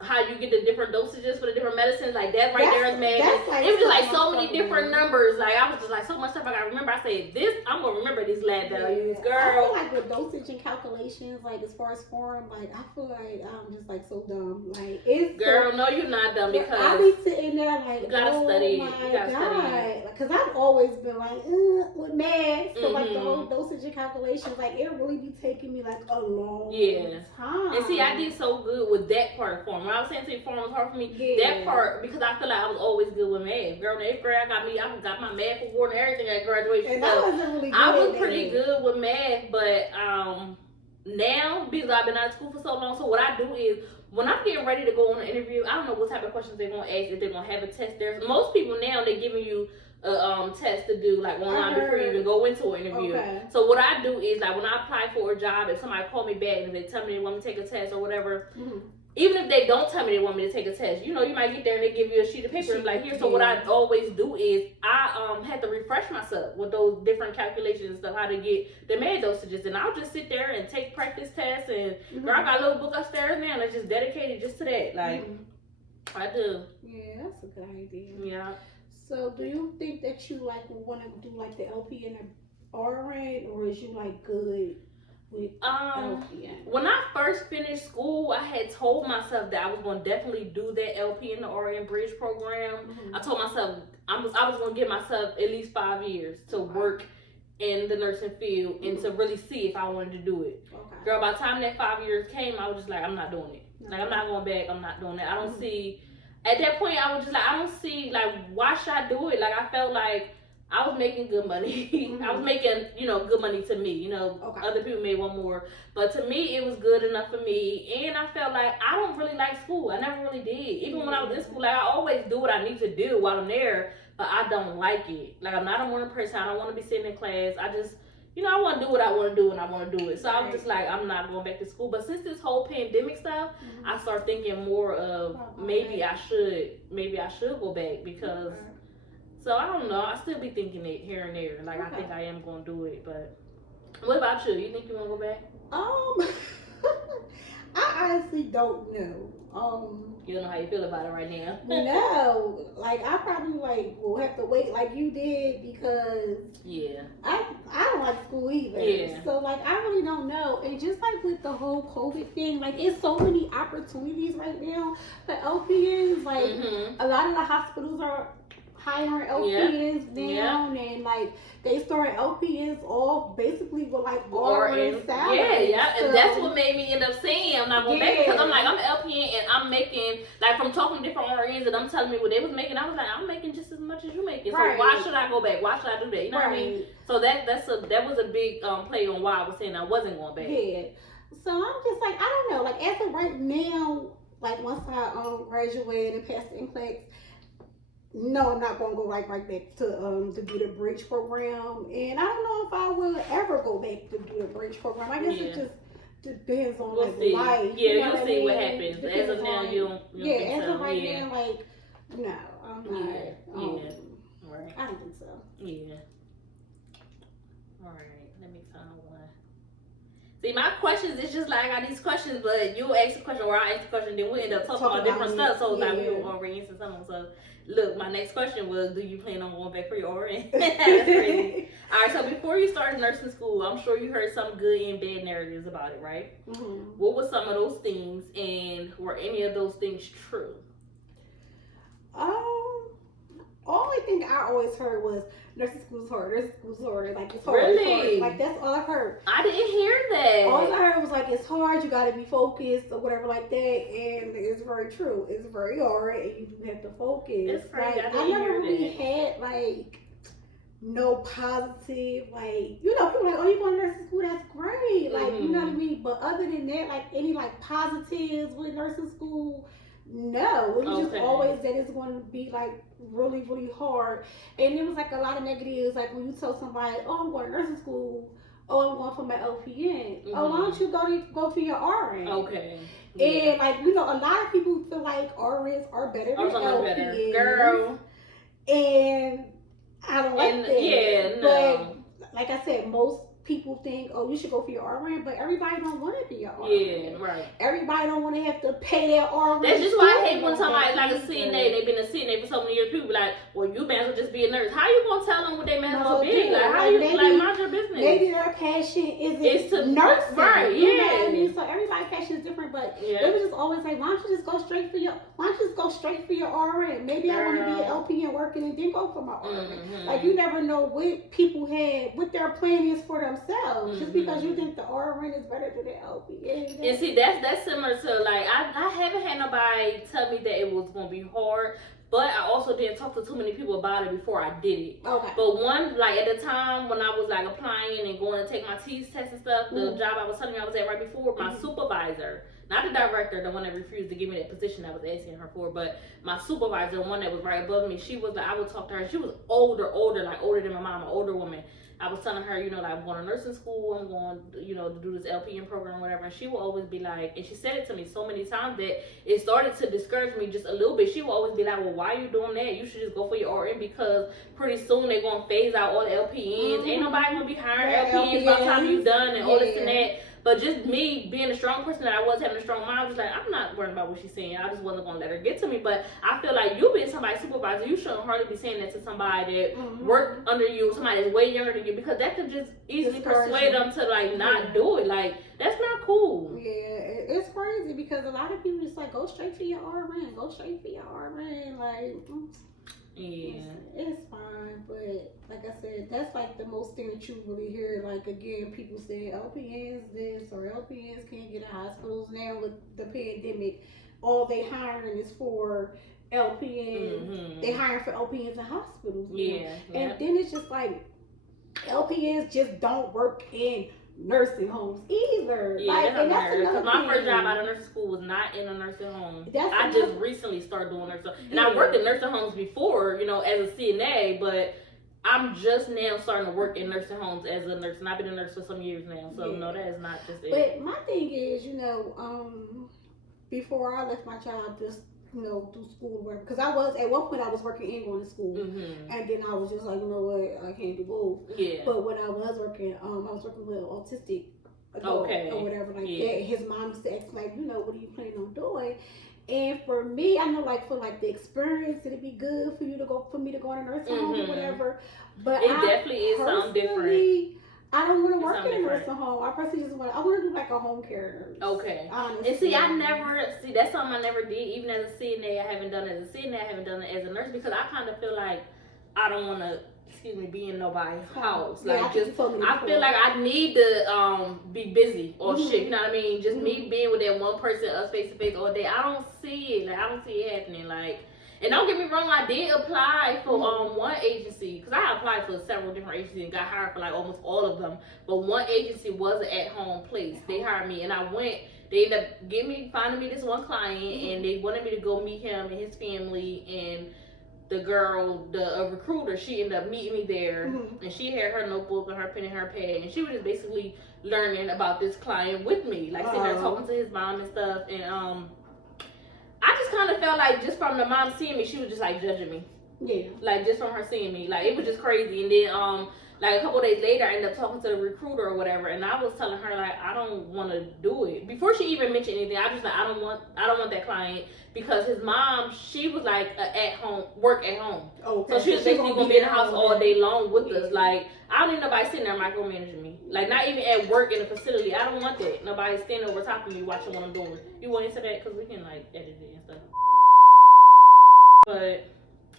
how you get the different dosages for the different medicines, like that right there is mad. Like it was just like so many different numbers. Like I was just like so much stuff I gotta remember. I said this, I'm gonna remember these lab values, girl. I feel like with dosage and calculations, like as far as form, like I feel like I'm just like so dumb. Like it's girl, no, you're not dumb because I be sitting there like you gotta study. You gotta study. Because I've always been like with math, so like the whole dosage and calculations, like it really be taking me like a long time. And see, I did so good with that part of form. When I was saying to you, form was hard for me. That part, because I feel like I was always good with math. Girl, in the 8th grade, I got my math award and everything at graduation. And I wasn't really good. I was pretty good with math, but now because I've been out of school for so long, so what I do is when I'm getting ready to go on an interview, I don't know what type of questions they're gonna ask. If they're gonna have a test, there's most people now they're giving you a test to do like online before you even go into an interview. So what I do is like when I apply for a job, if somebody call me back and they tell me they want me to take a test or whatever, even if they don't tell me they want me to take a test, you know, you might get there and they give you a sheet of paper and be like, here. So what I always do is I had to refresh myself with those different calculations and stuff, how to get the med dosages. And I'll just sit there and take practice tests. And girl, I got a little book upstairs now that's just dedicated just to that. Like, I do. Yeah, that's a good idea. Yeah. So do you think that you like want to do like the LPN or RN, or is you like good with LPN? When I first finished school, I had told myself that I was going to definitely do that LPN or RN bridge program. I told myself I was going to give myself at least 5 years to work in the nursing field and to really see if I wanted to do it. Girl, by the time that 5 years came, I was just like, I'm not doing it. Like, I'm not going back. I'm not doing that. I don't see... At that point, I was just like, I don't see, like, why should I do it? Like, I felt like I was making good money. I was making, you know, good money to me. You know, other people may want more. But to me, it was good enough for me. And I felt like I don't really like school. I never really did. Even when I was in school, like, I always do what I need to do while I'm there. But I don't like it. Like, I'm not a morning person. I don't want to be sitting in class. I just... You know, I want to do what I want to do and I want to do it. So I was just like, I'm not going back to school. But since this whole pandemic stuff, I start thinking more of maybe I should go back because. So I don't know. I still be thinking it here and there. Like I think I am going to do it. But what about you? You think you want to go back? I honestly don't know. You don't know how you feel about it right now. No, like I probably like will have to wait like you did because I don't like school either. Yeah. So like I really don't know. And just like with the whole COVID thing, like it's so many opportunities right now for LPNs. Like a lot of the hospitals are hiring LPNs down and like they started LPNs off basically with like RN salaries. And that's what made me end up saying I'm not going back because I'm like I'm an LPN and I'm making like from talking to different RNs and I'm telling me what they was making. I was like I'm making just as much as you making. So why should I go back? Why should I do that? You know what I mean? So that was a big play on why I was saying I wasn't going back. Yeah. So I'm just like I don't know. Like as of right now, like once I graduate and pass the NCLEX. No, I'm not going to go right back to do the bridge program. And I don't know if I will ever go back to do the bridge program. I guess it just depends on life. Yeah, you'll see what happens. As of now, you don't think as so. Of right now, like, no, I'm not. Right. I don't think so. Yeah. All right, let me find one. See, my questions is just like I got these questions, but you ask a question or I ask a question, then we end up talking about different stuff. So like we were already answering something. So look, my next question was, do you plan on going back for your RN? That's crazy. All right, so before you started nursing school, I'm sure you heard some good and bad narratives about it, right? Mm-hmm. What were some of those things, and were any of those things true? Only thing I always heard was nursing school's hard. Nursing school's hard. Like it's hard. Really? It's hard. Like that's all I heard. I didn't hear that. All I heard was like it's hard. You got to be focused or whatever like that. And it's very true. It's very hard, and you have to focus. It's crazy. Like, I never really had like no positive like people like, oh, you going to nursing school? That's great. Like you know what I mean. But other than that, like any like positives with nursing school. No, it was just always that it's going to be like really, really hard. And it was like a lot of negatives, like when you tell somebody, oh, I'm going to nursing school, oh, I'm going for my LPN. Mm-hmm. Oh, why don't you go for your RN? Okay. And like, a lot of people feel like RNs are better than LPNs. Girl. And I don't like that. Yeah, no. But like I said, most people think, oh, you should go for your RN, but everybody don't want to be your RN. Yeah, right. Everybody don't want to have to pay their RN. That's just why I hate when somebody like a CNA, they've been a CNA for so many years. People be like, well, you may as well just be a nurse. How you gonna tell them what they may as well be? Like, how you mind your business? Maybe their passion is to nurse, right? You know what I mean? So everybody's passion is different, but they would just always say, why don't you just go straight for your RN? Maybe I want to be an LPN working and then go for my RN. Mm-hmm. Like you never know what people had, what their plan is for themselves. Mm-hmm. Just because you think the RN is better than the LPN. And see, that's similar to like I haven't had nobody tell me that it was gonna be hard. But I also didn't talk to too many people about it before I did it. Okay. But like at the time when I was like applying and going to take my TEAS test and stuff, the job I was telling you I was at right before, my supervisor, not the director, the one that refused to give me that position I was asking her for, but my supervisor, the one that was right above me, she was like, I would talk to her. She was older than my mom, an older woman. I was telling her, like I'm going to nursing school, I'm going, to do this LPN program or whatever. And she will always be like, and she said it to me so many times that it started to discourage me just a little bit. She will always be like, well, why are you doing that? You should just go for your RN because pretty soon they're going to phase out all the LPNs. Ain't nobody going to be hiring LPNs by the time you're done and all this and that. But just me being a strong person that I was, having a strong mind, I was like, I'm not worried about what she's saying. I just wasn't going to let her get to me. But I feel like you being somebody's supervisor, you shouldn't hardly be saying that to somebody that worked under you, somebody that's way younger than you, because that could just easily persuade them to like not do it. Like, that's not cool. Yeah, it's crazy because a lot of people just like, go straight for your RN, go straight for your RN. Like, yeah, it's fine, but like I said, that's like the most thing that you really hear. Like again, people say LPNs this or LPNs can't get in hospitals now with the pandemic. All they hiring is for LPNs. Mm-hmm. They hiring for LPNs in hospitals. Yeah, and then it's just like LPNs just don't work in nursing homes either. Yeah, like, and that's another my first job out of nursing school was not in a nursing home. I just recently started doing nursing, and I worked in nursing homes before, as a CNA, but I'm just now starting to work in nursing homes as a nurse, and I've been a nurse for some years now. So no, that is not just it. But my thing is, before I left my job, just do school work, because I was at one point I was working and going to school, and then I was just like, you know what, I can't do both. Yeah. But when I was working, I was working with an autistic adult or whatever like that. His mom used to ask like, what are you planning on doing? And for me, I know like for like the experience, it'd be good for me to go in a nursing home or whatever. But it definitely is something different. I don't want to work in a nursing home. I personally just want to do like a home care nurse. Okay. Honestly. And see, that's something I never did. Even as a CNA, I haven't done it as a CNA, I haven't done it as a nurse, because I kind of feel like I don't want to, be in nobody's house. Like, I feel like I need to be busy or shit, you know what I mean? Just me being with that one person, us face to face all day. I don't see it. Like, I don't see it happening. Like, and don't get me wrong, I did apply for one agency, because I applied for several different agencies and got hired for like almost all of them. But one agency was an at-home place. They hired me, and I went. They ended up finding me this one client, and they wanted me to go meet him and his family. And the girl, the recruiter, she ended up meeting me there, and she had her notebook and her pen and her pad, and she was just basically learning about this client with me, like sitting there talking to his mom and stuff. And I just kind of felt like, just from the mom seeing me, she was just like judging me. Yeah. Like, just from her seeing me, like, it was just crazy. And then like a couple days later, I ended up talking to the recruiter or whatever, and I was telling her like I don't want to do it. Before she even mentioned anything, I just like I don't want that client because his mom, she was like work at home. Okay. So she was basically gonna be in the house all day long with us. Like I don't need nobody sitting there micromanaging me. Like not even at work in the facility. I don't want that. Nobody standing over top of me watching what I'm doing. You want into that because we can like edit it and stuff. But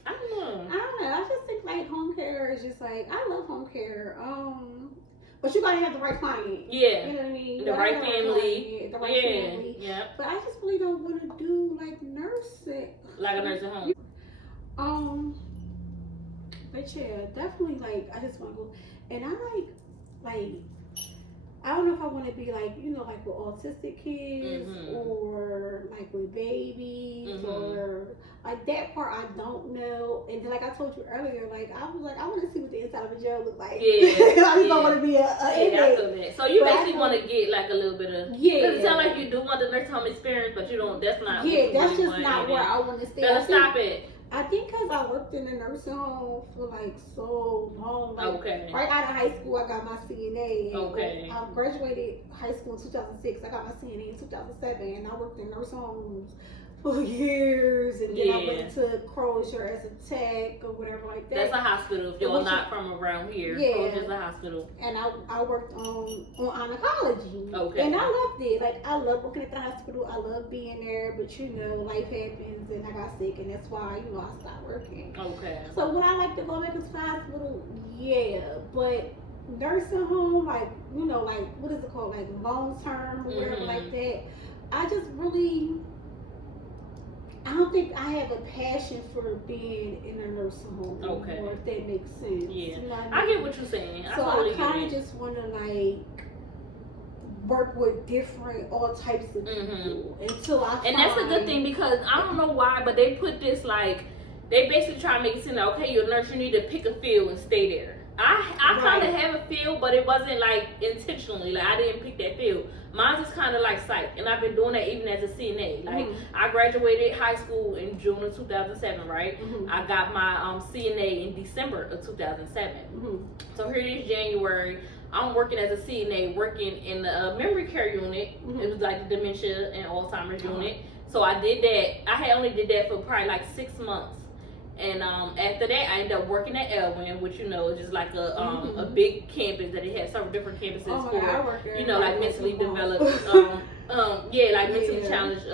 I don't know. I just think like home care is just like I love home care. But you gotta have the right client. Yeah. You know what I mean? The right family. The right family. Yeah. But I just really don't want to do like nursing. Like a nursing home. But yeah, definitely like I just want to go, and I like. I don't know if I want to be like, you know, like with autistic kids or like with babies or like that part I don't know. And then like I told you earlier, like I was like, I want to see what the inside of a jail look like. Yeah. I just don't want to be a inmate. So you basically want to get like a little bit of, because it sounds like you do want the nursing home experience, but you don't, that's not. Yeah, that's just not where I want to stay. Better stop it. I think because I worked in a nursing home for like so long. Like, right out of high school, I got my CNA. And I graduated high school in 2006. I got my CNA in 2007. And I worked in nursing homes for years. And then I went to Crozier as a tech or whatever like that. That's a hospital. If you're not from around here, Crozier's a hospital. And I worked on oncology. And I loved it. Like, I love working at the hospital. I love being there. But, you know, life happens and I got sick. And that's why, you know, I stopped working. So would I like to go back to the hospital? Yeah. But nursing home, like, you know, like, what is it called? Like, long term or whatever like that. I just really... I don't think I have a passion for being in a nursing home anymore, if that makes sense. Yeah, you know what I get what you're saying. So I kind of just want to like work with all types of people until I. And that's a good thing because I don't know why, but they put this like they basically try to make it seem like, okay, you're a nurse, you need to pick a field and stay there. I kind of have a field, but it wasn't like intentionally. Like I didn't pick that field. Mine's is kind of like psych, and I've been doing that even as a CNA. Like I graduated high school in June of 2007, right? I got my CNA in December of 2007. So here it is January. I'm working as a CNA, working in the memory care unit. It was like the dementia and Alzheimer's unit. So I did that. I had only did that for probably like 6 months. And after that, I ended up working at Elwyn, which, you know, is just like a big campus that it had several different campuses for, you know, like mentally developed, like mentally challenged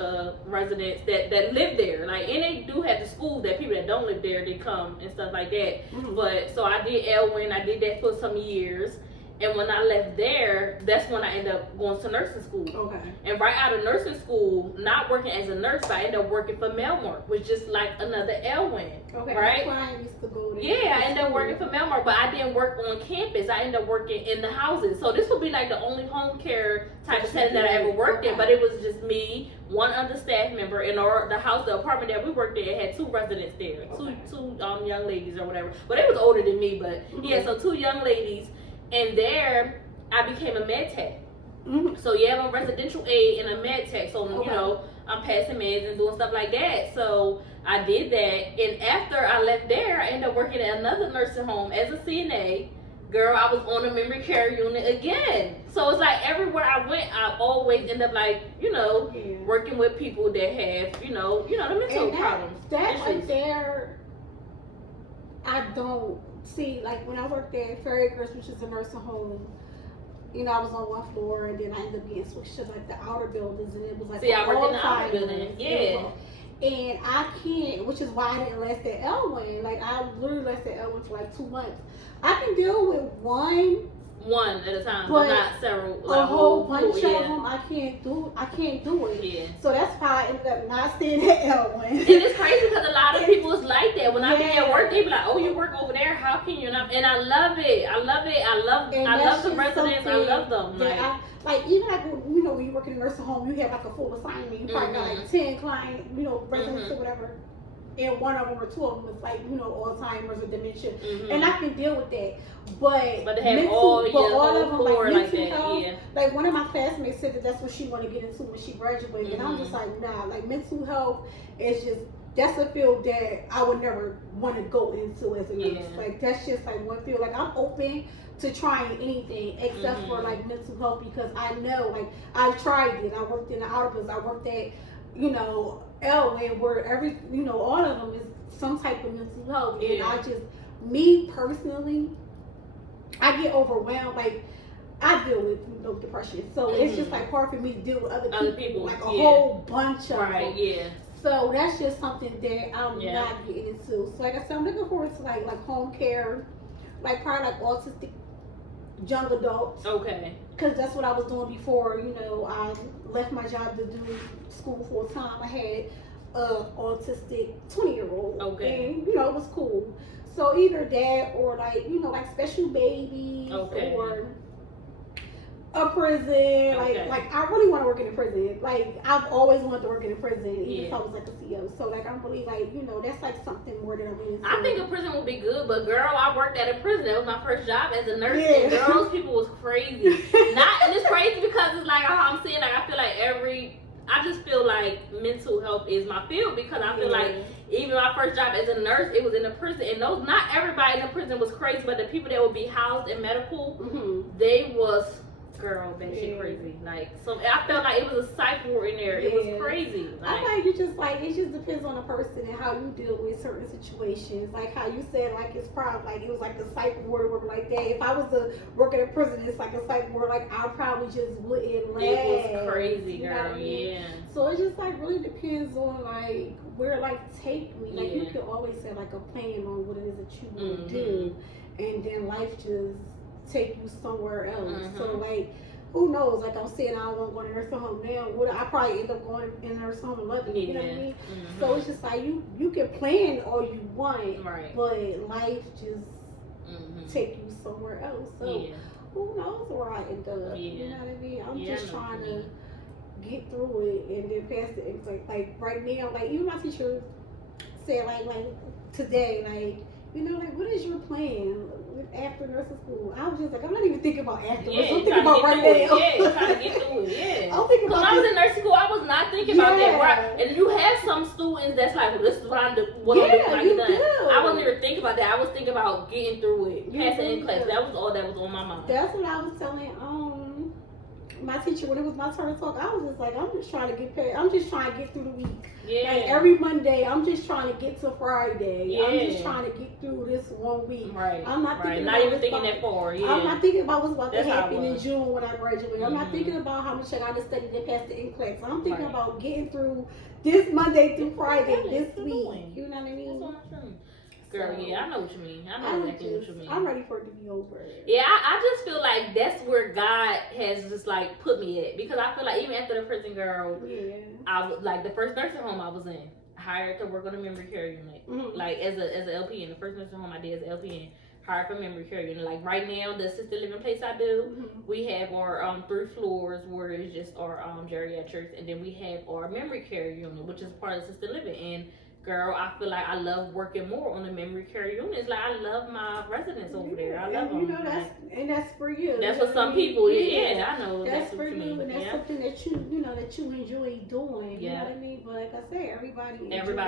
residents that live there. Like, and they do have the schools that people that don't live there, they come and stuff like that. But so I did Elwyn, I did that for some years. And when I left there, that's when I ended up going to nursing school. And right out of nursing school, not working as a nurse, but I ended up working for Melmore, which is like another Elwyn. Right? I used to go there. Yeah, I ended up working for Melmore, but I didn't work on campus. I ended up working in the houses. So this would be like the only home care type of setting that I ever worked in, but it was just me, one other staff member, and the apartment that we worked in had 2 residents there, two young ladies or whatever. But they was older than me, but so 2 young ladies. And there, I became a med tech. So you have a residential aide and a med tech. So, you know, I'm passing meds and doing stuff like that. So I did that. And after I left there, I ended up working at another nursing home as a CNA. Girl, I was on a memory care unit again. So it's like everywhere I went, I always end up like, you know, working with people that have, you know, the mental problems. That right there, I don't see, like when I worked at Fairy Girls, which is a nursing home, you know, I was on one floor and then I ended up getting switched to like the outer buildings, and it was like I worked in the outer building. And I can't, which is why I didn't last at Elwyn. Like I literally lasted at Elwyn for like 2 months. I can deal with one at a time, but not several. Like, a whole bunch of them, I can't do it. Yeah. So that's why I ended up not staying at Elwyn. And it's crazy because a lot of people is like that. When I be at work, they be like, "Oh, you work over there? How can you?" And I love it. I love the residents. I love them. Like even like you know when you work in a nursing home, you have like a full assignment. You probably got like 10 clients, you know, residents or whatever. And one of them or 2 of them is like, you know, Alzheimer's or dementia. And I can deal with that. But to have all of them like mental health, like one of my classmates said that's what she wanted to get into when she graduated. And I'm just like, nah, like mental health is just that's a field that I would never want to go into as a nurse. Like that's just like one field. Like I'm open to trying anything except for like mental health because I know like I've tried it. I worked in the outpost. I worked at Elway where all of them is some type of mental health. And I just me personally, I get overwhelmed. Like I deal with depression, so it's just like hard for me to deal with other people like a whole bunch of them. So that's just something that I'm not getting into. So like I said, I'm looking forward to like home care, like probably like autistic young adults. Okay. Because that's what I was doing before. I left my job to do school full time. I had an autistic 20-year-old. Okay. And it was cool. So either that or like like special babies or a prison, like I really want to work in a prison. Like I've always wanted to work in a prison, even if I was like a CEO. So like I'm really like that's like something more than I'm into. I think a prison would be good, but girl, I worked at a prison. That was my first job as a nurse. And girl, those people was crazy. And it's crazy because it's like how I'm saying. Like I feel like I just feel like mental health is my field because I feel like even my first job as a nurse, it was in a prison, and not everybody in the prison was crazy, but the people that would be housed in medical, they was. Girl, that shit crazy. Like, so I felt like it was a psych ward in there. It was crazy. Like, I think it just depends on the person and how you deal with certain situations. Like how you said, like it's probably like it was like a psych ward or like that. If I was to work in a prison, it's like a psych ward. Like I probably just wouldn't last. It was crazy, girl. So it just like really depends on like where like take me. Like you can always say like a plan on what it is that you want to do, and then life just take you somewhere else. So like who knows, like I'm saying I don't want to go to nursing home now. I probably end up going in a nursing home in London, you know what I mean? So it's just like you can plan all you want, but life just take you somewhere else. So who knows where I end up, you know what I mean? I'm just trying to get through it and then pass the exam. Like right now, like even my teacher said like today, like like what is your plan after nursing school? I was just like, I'm not even thinking about afterwards. I'm thinking about right now. Trying to get through it. I'm thinking about when I was in nursing school, I was not thinking about that. Right? And you have some students that's like, well, this is what I'm doing. What I'm doing when I get done. I wasn't even thinking about that. I was thinking about getting through it, passing in class. That was all that was on my mind. That's what I was telling my teacher when it was my turn to talk. I was just like, I'm just trying to get paid. I'm just trying to get through the week. Like every Monday, I'm just trying to get to Friday. I'm just trying to get through this 1 week. I'm not thinking not even thinking that far. I'm not thinking about what's about to happen in June when I graduate. I'm not thinking about how much I got to study to pass the NCLEX. I'm thinking about getting through this Monday through Friday this week. You know what I mean? Girl, I know what you mean. I know exactly what you mean. I'm ready for it to be over. Yeah, I just feel like that's where God has just like put me at, because I feel like even after the prison, girl, I was like the first nursing home I was in, hired to work on a memory care unit, like as a LPN. The first nursing home I did as a LPN, hired for memory care unit. Like right now, the assisted living place I do, we have our 3 floors where it's just our geriatrics, and then we have our memory care unit, which is part of assisted living. And girl, I feel like I love working more on the memory care units. Like I love my residents over there. I love them. That's for you. That's for some people. Yeah, I know. That's for you, and that's something that that you enjoy doing. You know what I mean? But like I said, everybody, different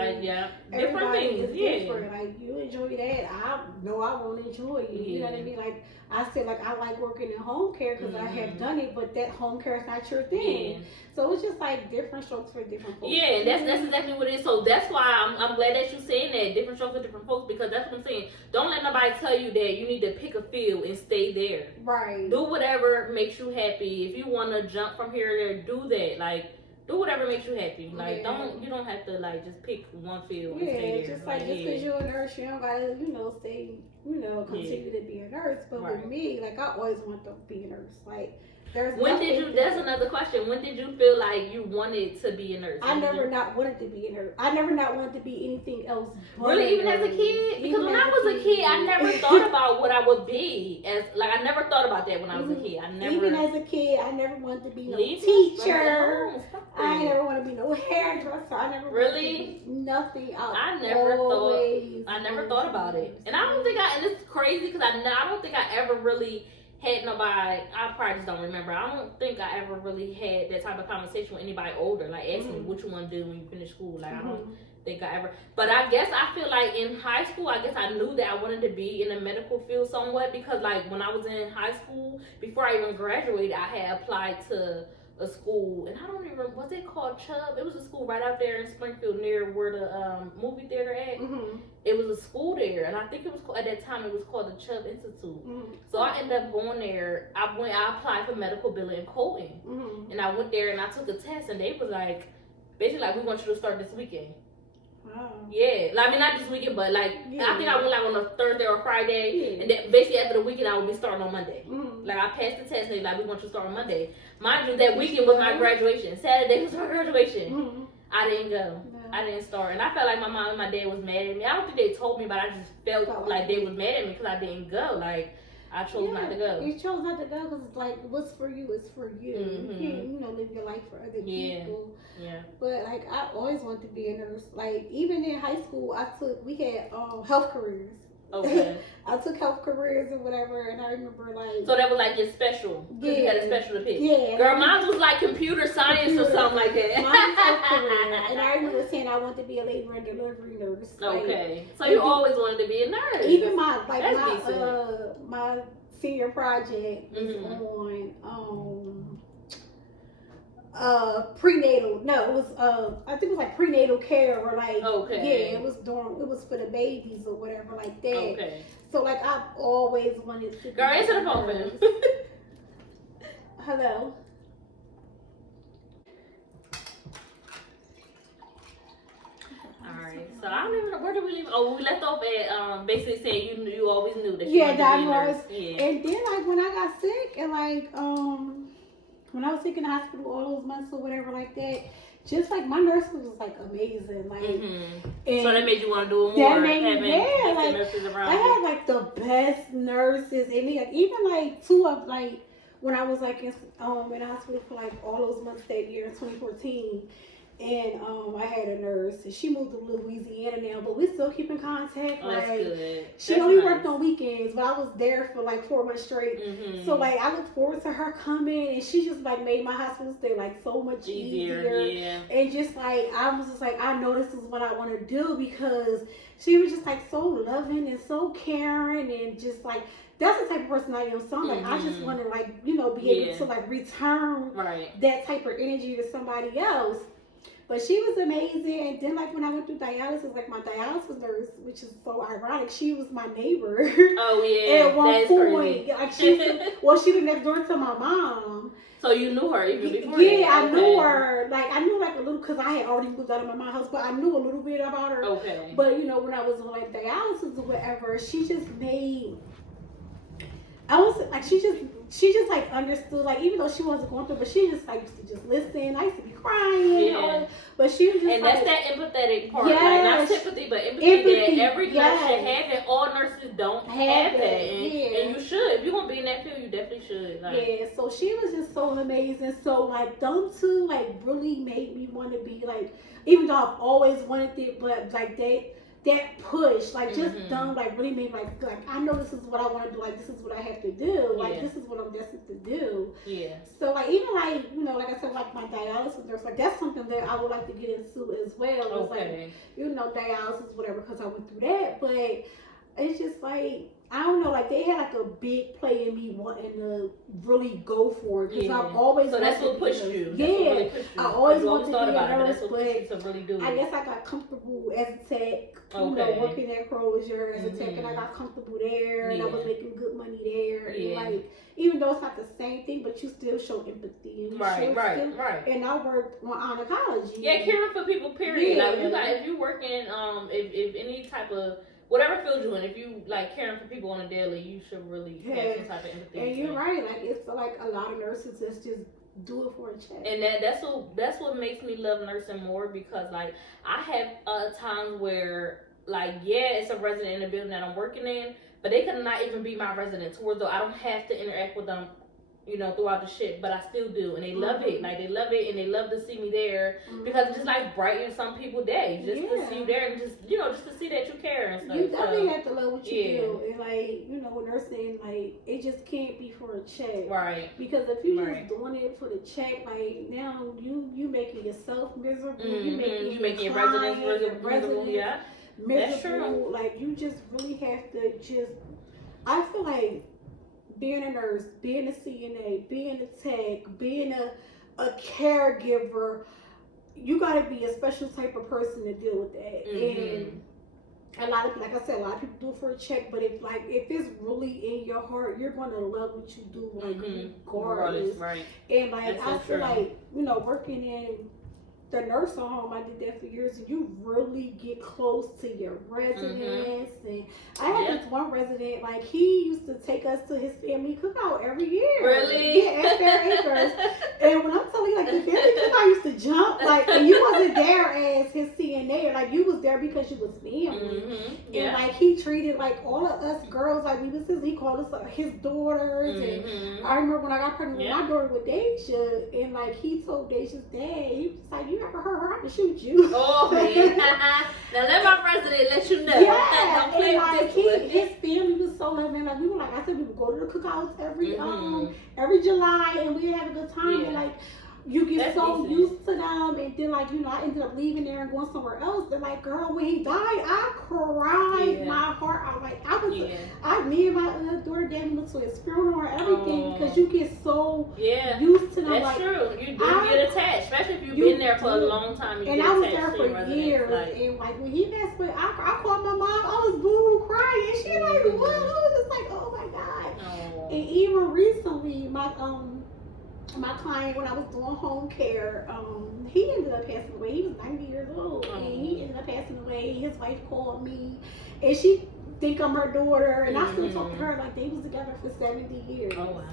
things. Different. Like you enjoy that, I know I won't enjoy it. You know what I mean? Like I said, like I like working in home care because I have done it, but that home care is not your thing. So it's just like different strokes for different folks. Yeah, that's exactly what it is. So that's why I'm glad that you're saying that, different strokes for different folks, because that's what I'm saying. Don't let nobody tell you that you need to pick a field and stay there. Right. Do whatever makes you happy. If you want to jump from here to there, do that. Like, do whatever makes you happy. Like, you don't have to like just pick one field and stay there. Just because you're a nurse, you don't gotta stay, continue to be a nurse. But with me, like I always want to be a nurse. Like that's another question. When did you feel like you wanted to be a nurse? I never not wanted to be a nurse. I never not wanted to be anything else. Really, even as a kid? Because when I was a kid, I never thought about what I would be. I never thought about that when I was a kid. Even as a kid, I never wanted to be no teacher. I never want to be no hairdresser. I never wanted to be nothing else. I never thought about it. And I don't think and it's crazy because I don't think I ever really had nobody, I probably just don't remember. I don't think I ever really had that type of conversation with anybody older. Like, ask me what you want to do when you finish school. Like, I don't think I ever. But I guess I feel like in high school, I guess I knew that I wanted to be in the medical field somewhat because like when I was in high school, before I even graduated, I had applied to a school, and I don't even, was it called Chubb? It was a school right out there in Springfield near where the movie theater at. Mm-hmm. It was a school there, and I think it was at that time it was called the Chubb Institute. Mm-hmm. So I ended up going there. I applied for medical billing and coding, mm-hmm. and I went there and I took a test, and they was like, basically like, we want you to start this weekend. Wow. Yeah, like, I mean, not this weekend, but like, I think I went like on a Thursday or Friday, and then basically after the weekend, I would be starting on Monday. Mm-hmm. Like, I passed the test, and they like, we want you to start on Monday. Mind you, that weekend was my graduation. Saturday was my graduation. Mm-hmm. I didn't go. No. I didn't start, and I felt like my mom and my dad was mad at me. I don't think they told me, but I just felt like they was mad at me because I didn't go. Like, I chose not to go. You chose not to go because it's like, what's for you is for you. Mm-hmm. You can't, live your life for other people. Yeah. But like, I always wanted to be a nurse. Like, even in high school, we had health careers. Okay. I took health careers or whatever, and I remember like. So that was like your special. Yeah. You had a special to pick. Yeah. Girl, mine was like computer science or something like that. Mine was health career, and I remember saying I wanted to be a labor and delivery nurse. Okay. Like, so you always wanted to be a nurse. Even my senior project was on prenatal. No, it was I think it was like prenatal care or like it was for the babies or whatever like that. Okay. So like I've always wanted to. Girl, answer the phone, man. Hello. So I don't even know, where did we leave? Oh, we left off at basically saying you always knew that you wanted to be a nurse. Yeah. And then like when I got sick and like when I was sick in the hospital all those months or whatever like that, just like my nurse was like amazing. Like so that made you want to do it more. That made me like nurses around I had like the best nurses and like even like two of like when I was like in the hospital for like all those months that year in 2014. And I had a nurse, and she moved to Louisiana now, but we still keep in contact. Oh, that's good. She only worked on weekends, but I was there for like 4 months straight. Mm-hmm. So like I look forward to her coming, and she just like made my hospital stay like so much easier. Yeah. And just like I was just like, I know this is what I want to do because she was just like so loving and so caring and just like. That's the type of person I am. So I'm like, I just want to like, be able to like return that type of energy to somebody else. But she was amazing. And then like when I went through dialysis, like my dialysis nurse, which is so ironic, she was my neighbor. Oh yeah. At one point. Like she lived next door to my mom. So you knew her even before? Yeah, I knew her. Like I knew like a little because I had already moved out of my mom's house, but I knew a little bit about her. Okay. But when I was on like dialysis or whatever, she just made I was like she just like understood, like even though she wasn't going through, but she just like used to just listen. I used to be crying, but she was just and that's that empathetic part, like not sympathy, but empathy that every nurse should have, and all nurses don't have that, and you should. If you're gonna be in that field, you definitely should. Like. Yeah, so she was just so amazing. So like them two like really made me want to be like, even though I've always wanted it, but like that push, like just done, like really made like I know this is what I want to do, like this is what I have to do, like this is what I'm destined to do. Yeah. So like even like like I said, like my dialysis nurse, like that's something that I would like to get into as well. Okay. Like dialysis, whatever, because I went through that, but it's just like. I don't know, like they had like a big play in me wanting to really go for it because I've always. So that's what pushed you. Yeah, really pushed you. I always wanted to be a nurse, but really do I guess I got comfortable as a tech. Working at Crozier as a tech, and I got comfortable there, and I was making good money there. Yeah. And like even though it's not the same thing, but you still show empathy. And right. And I worked on oncology. Yeah, caring for people. Period. Yeah. Like if you work in if any type of whatever field you're in, if you like caring for people on a daily, you should really have some type of empathy. And you're right, like it's like a lot of nurses that's just do it for a check. And that's what makes me love nursing more because like I have times where like it's a resident in the building that I'm working in, but they could not even be my resident towards though I don't have to interact with them you know, throughout the ship, but I still do, and they love it. Like, they love it, and they love to see me there because it just like brightens some people's day, just to see you there, and just, you know, just to see that you care and stuff. You definitely have to love what you do, and like, you know, with nursing, like, it just can't be for a check, right? Because if you just doing it for the check, like, now you making yourself miserable, you making your residents miserable, yeah. Miserable. That's true. Like, you just really have to just. I feel like being a nurse, being a CNA, being a tech, being a caregiver, you got to be a special type of person to deal with that. And a lot of, like I said, a lot of people do it for a check, but if it's really in your heart, you're going to love what you do, like, regardless. Right. And like, that's I feel like, you know, working in the nursing home, I did that for years, and you really get close to your residents. And I had this one resident, like, he used to take us to his family cookout every year. Really? Yeah, at Fair Acres. And when I'm telling you, like, the family cookout used to jump, like, and you wasn't there as his CNA, like, you was there because you was family. And like, he treated like all of us girls like we was he called us his daughters. And I remember when I got pregnant with my daughter with Deja, and like, he told Deja's dad, he was like, you ever heard her, I'm gonna shoot you. Oh man. Now let my president let you know. Yeah. Don't play with this his family was so loving. Like, we were, like I said, we would go to the cookouts every July, and we'd have a good time. And like, you get used to them, and then like, you know, I ended up leaving there and going somewhere else. But like, girl, when he died, I cried my heart out. Like, me and my daughter gave him to his funeral and everything, because you get so used to them. That's like, true. You do get attached, especially if you've been there for a long time. And I was there for years, and like, when he passed away, I called my mom. I was boo crying. And she like, what? I was just like, oh my god. And even recently, my client, when I was doing home care, he ended up passing away. He was 90 years old, and he ended up passing away. His wife called me, and she think I'm her daughter, and I still talk to her like they was together for 70 years. Oh wow.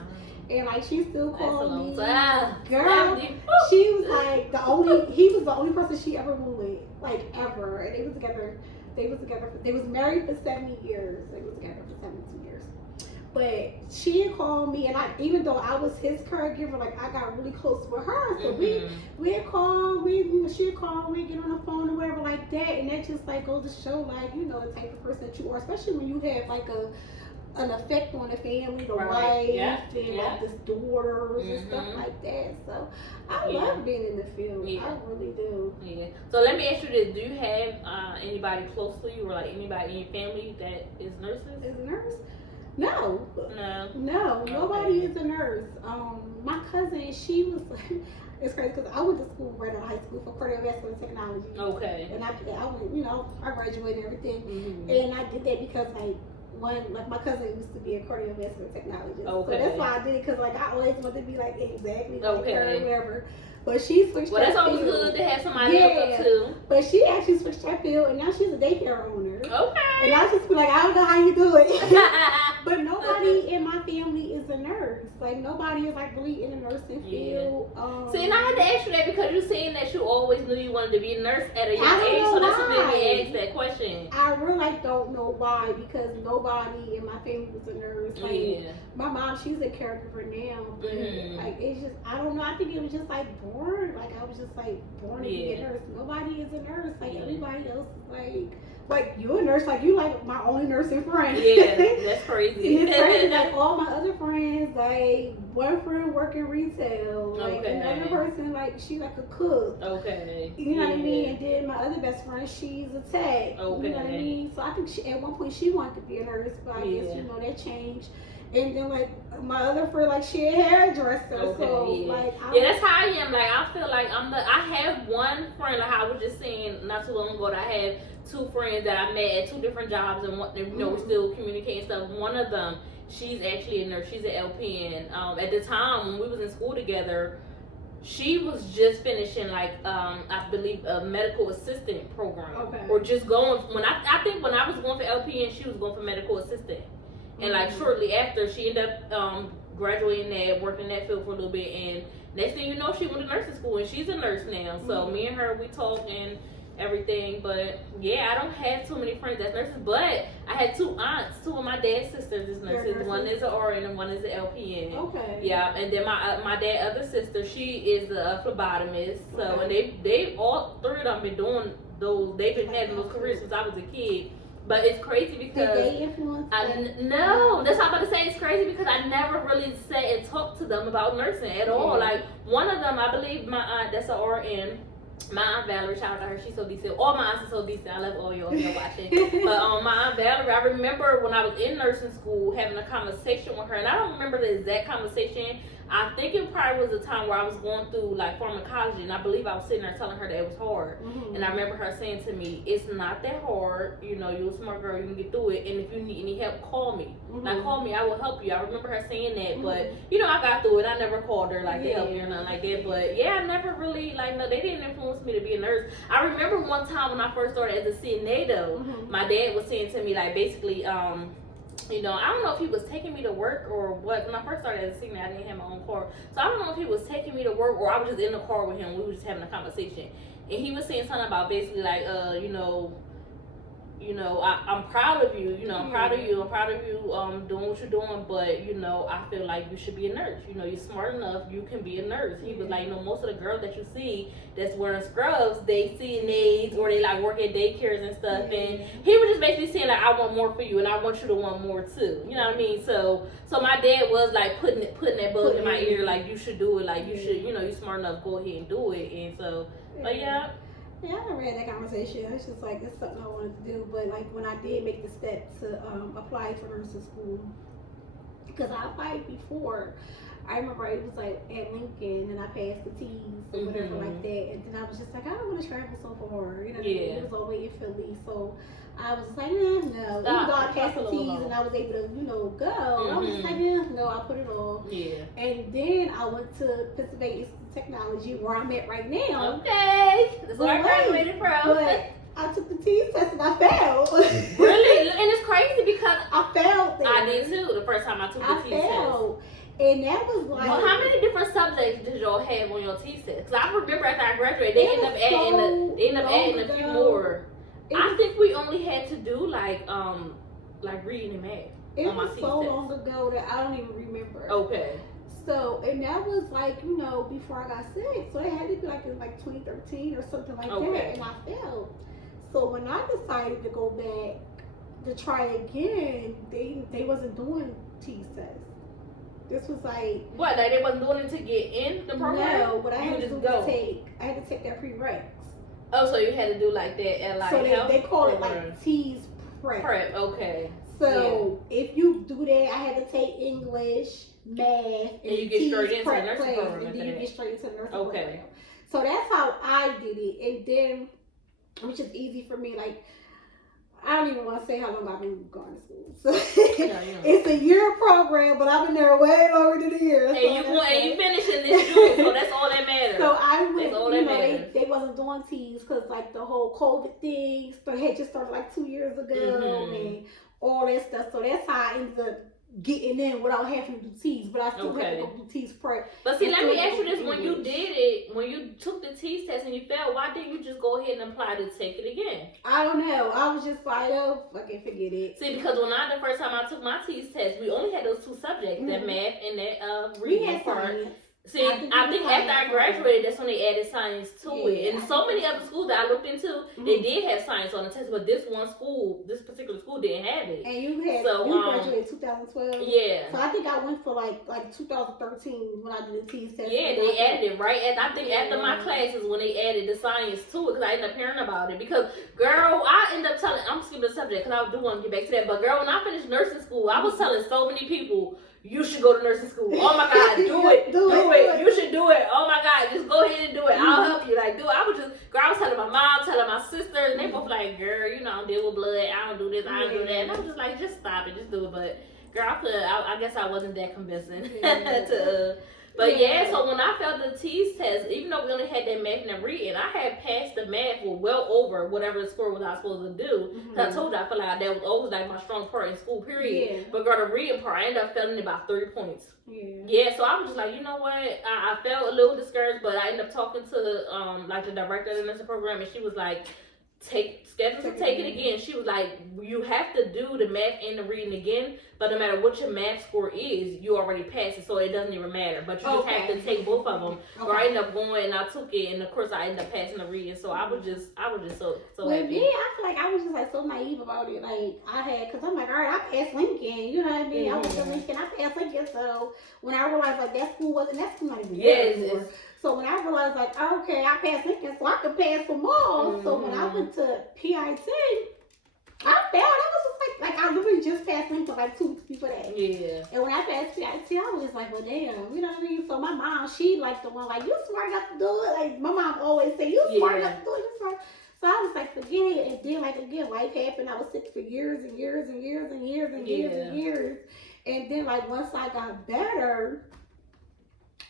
And like, she still called me. Girl, she was like he was the only person she ever been with, like, ever. And they was together. They was married for 70 years. They was together for 72 years. But she had called me, and even though I was his caregiver, like, I got really close with her. So we'd call, she'd call, we'd get on the phone or whatever like that. And that just like goes to show, like, you know, the type of person that you are, especially when you have like an effect on the family, the wife, and like the daughters and stuff like that. So I love being in the field. I really do. Yeah. So let me ask you this: do you have anybody close to you, or like anybody in your family that is nurses? Is a nurse? No. Nobody is a nurse. My cousin, she was. It's crazy because I went to school right out of high school for cardiovascular technology. Okay. And I went, you know, I graduated and everything, and I did that because like my cousin used to be a cardiovascular technologist. Okay. So that's why I did it, because like, I always wanted to be like exactly like her or whatever. But she switched her field. Well, that's always good to have somebody else too. But she actually switched her field, and now she's a daycare owner. Okay. And I just be like, I don't know how you do it. But nobody in my family is a nurse. Like, nobody is like really in the nursing field. See, and I had to ask you that because you're saying that you always knew you wanted to be a nurse at a young age. So that's what made me ask that question. I really don't know why, because nobody in my family was a nurse. Like, my mom, she's a caregiver now, but like, it's just, I don't know. I think it was just like born. Like, I was just like born to be a nurse. Nobody is a nurse. Like, everybody else is like you're a nurse, like you like my only nursing friend. Yeah, that's crazy. And it's crazy, like all my other friends, like one friend working retail, like another person, like she like a cook. Okay. You know what I mean? And then my other best friend, she's a tech. Okay. You know what I mean? So I think at one point she wanted to be a nurse, but I guess, you know, that changed. And then like my other friend, like she a hairdresser. Okay, so like that's how I am. Like, I feel like I have one friend, like I was just saying not too long ago, that I had two friends that I met at two different jobs, and you know, we still communicate stuff. One of them, she's actually a nurse. She's an LPN. At the time when we was in school together, she was just finishing like I believe a medical assistant program. Okay. Or just going I think when I was going for LPN, she was going for medical assistant. And like shortly after, she ended up graduating that, working in that field for a little bit, and next thing you know, she went to nursing school, and she's a nurse now. So me and her, we talk, and everything. But yeah, I don't have too many friends that's nurses, but I had 2 aunts. 2 of my dad's sisters is nurses. One is an RN and one is an LPN. Okay. Yeah, and then my dad's other sister, she is a phlebotomist. So and they all 3 of them been doing those. They've been having those careers since I was a kid. But it's crazy because did they influence? No, that's what I'm about to say. It's crazy because I never really sat and talked to them about nursing at all. Like one of them, I believe my aunt, that's an RN. My aunt Valerie, shout out to her, she's so decent. All my aunts are so decent. I love all y'all here watching. But my aunt Valerie, I remember when I was in nursing school having a conversation with her, and I don't remember the exact conversation. I think it probably was a time where I was going through like pharmacology, and I believe I was sitting there telling her that it was hard. And I remember her saying to me, "It's not that hard. You know, you're a smart girl. You can get through it. And if you need any help, call me. Like call me, I will help you." I remember her saying that, but you know, I got through it. I never called her like to help me or nothing like that. But yeah, I never really like no. They didn't influence me to be a nurse. I remember one time when I first started as a CNA though, my dad was saying to me like basically you know, I don't know if he was taking me to work or what. When I first started as a CNA, I didn't have my own car. So I don't know if he was taking me to work or I was just in the car with him. We were just having a conversation. And he was saying something about basically like, I'm proud of you. You know, I'm proud of you. I'm proud of you doing what you're doing. But, you know, I feel like you should be a nurse. You know, you're smart enough. You can be a nurse. He was like, you know, most of the girls that you see that's wearing scrubs, they CNAs or they like work at daycares and stuff. And he was just basically saying like, I want more for you and I want you to want more too. You know what I mean? So my dad was like putting that bug in my ear like, you should do it. Like you should, you know, you're smart enough. Go ahead and do it. And so, but yeah. Yeah, I never had that conversation. It's just like, it's something I wanted to do. But like when I did make the step to apply for nursing school, because I applied before, I remember it was like at Lincoln and I passed the T's or whatever like that. And then I was just like, I don't want to travel so far. You know, it was all the way in Philly. So I was just like, no. Even though I passed the T's and I was able to, you know, go, I was just like, no, I put it off. Yeah. And then I went to Pennsylvania Technology where I'm at right now. Okay. That's where I graduated from. But I took the T's test and I failed. Really? And it's crazy because I failed there. I did too the first time I took the T's test. And that was like... Well, how many different subjects did y'all have on your T's test? Because I remember after I graduated, they ended up adding a few more. I think we only had to do like reading and math. It was so long ago that I don't even remember. Okay. So, and that was like, you know, before I got sick. So it had to be like in like 2013 or something like that. And I failed. So when I decided to go back to try again, they wasn't doing T's tests. This was like... What, like they wasn't doing it to get in the program? No, what I had to do was I had to take that prereqs. Oh, so you had to do like that at like so they call it like T's prep. Prep, okay. So if you do that, I had to take English, math, and you get straight into the nursing program. And then you get straight into the nursing program. Okay. So that's how I did it. And then, which is easy for me, like, I don't even want to say how long I've been going to school. So it's a year program, but I've been there way longer than a year. And you finishing this June, so that's all that matters. So I went, they wasn't doing T's because like the whole COVID thing had just started like 2 years ago and all that stuff. So that's how I ended up getting in without having to do T's, but I still had to go do T's prep. But see, let me ask you this: when you did it, when you took the T's test and you failed, why didn't you just go ahead and apply to take it again? I don't know. I was just like, oh, fucking forget it. See, because the first time I took my T's test, we only had those 2 subjects: that math and that reading part. See, I think after I graduated, that's when they added science to it. And so many other schools that I looked into, they did have science on the test, but this particular school didn't have it. And you graduated 2012? Yeah. So I think I went for like 2013 when I did the T's test. Yeah, they added it right after my classes when they added the science to it, because I ended up hearing about it. Because, girl, I'm skipping the subject because I do want to get back to that, but girl, when I finished nursing school, I was telling so many people, you should go to nursing school. Oh my God, do it. Do it. You should do it. Oh my God, just go ahead and do it. I'll help you. Like, do it. I was telling my mom, telling my sisters, and they both like, girl, you know, I don't deal with blood. I don't do this. I don't do that. And I was just like, just stop it. Just do it. But girl, I guess I wasn't that convincing But yeah, so when I failed the TEAS test, even though we only had that math and that reading, I had passed the math with well over whatever the score was I was supposed to do. Cause I told you I feel like that was always like my strong part in school, period. Yeah. But girl, the reading part, I ended up failing about 3 points. Yeah, so I was just like, you know what? I felt a little discouraged, but I ended up talking to like the director of the nursing program, and she was like, schedule to take it again. She was like, you have to do the math and the reading again, but no matter what your math score is, you already passed it, so it doesn't even matter. But you just have to take both of them. Okay. Or I ended up going and I took it, and of course I ended up passing the reading. So I was just so with happy. Me, I feel like I was just like so naive about it. Like I had, cause I'm like, all right, I passed Lincoln. You know what I mean? I went to Lincoln, I passed Lincoln. So when I realized like that school not even there anymore. So when I realized like, okay, I passed Lincoln, so I could pass them all. So when I went to PIT, I failed. I was just like I literally just passed Lincoln like 2 weeks before that. Yeah. And when I passed PIT, I was just like, well, damn, you know what I mean? So my mom, she like the one like, you smart enough to do it. Like my mom always say, you smart enough to do it. You smart. So I was like, forget it. And then like again, life happened. I was sick for years and years and years and years and years and years. And then like once I got better.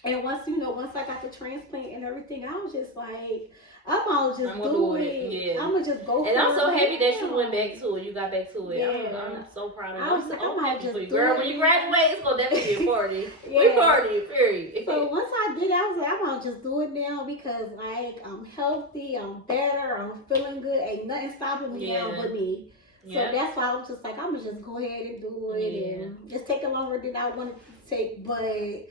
And once I got the transplant and everything, I was just like, I'm gonna just do it. Yeah. I'm gonna just go. And I'm so happy that you went back to it. You got back to it. Yeah. I'm so proud of you. I was like, I'm happy for you, girl. When you graduate, it's gonna definitely be a party. We party, period. So once I did, I was like, I'm gonna just do it now because like I'm healthy, I'm better, I'm feeling good. Ain't nothing stopping me now but me. So that's why I was just like, I'm gonna just go ahead and do it and just take it longer than I wanted to take, but.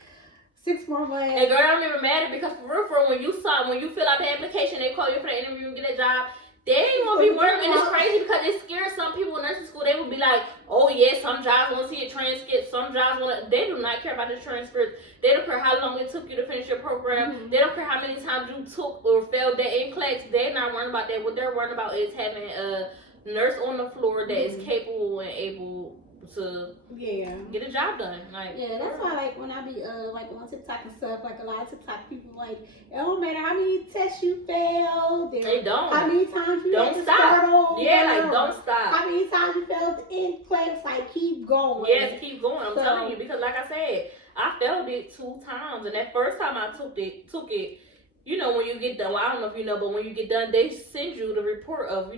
6 more months. And girl, I don't even matter because for real, when you fill out the application, they call you for the interview and get a job, they ain't gonna be worried. And it's crazy because it scares some people in nursing school. They would be like, oh yeah, some jobs want to see a transcript, some jobs they do not care about the transcript. They don't care how long it took you to finish your program. They don't care how many times you took or failed that NCLEX. They're not worried about that. What they're worried about is having a nurse on the floor that is capable and able to get a job done. Like that's why like when I be like on TikTok and stuff, like a lot of TikTok people like it don't matter how many tests you failed, they don't. How many times you don't had to stop. Start over, like don't stop. How many times you failed the NCLEX, like keep going. Yes, keep going. I'm telling you because like I said, I failed it 2 times, and that first time I took it. You know, when you get done, well, I don't know if you know, but when you get done, they send you the report of,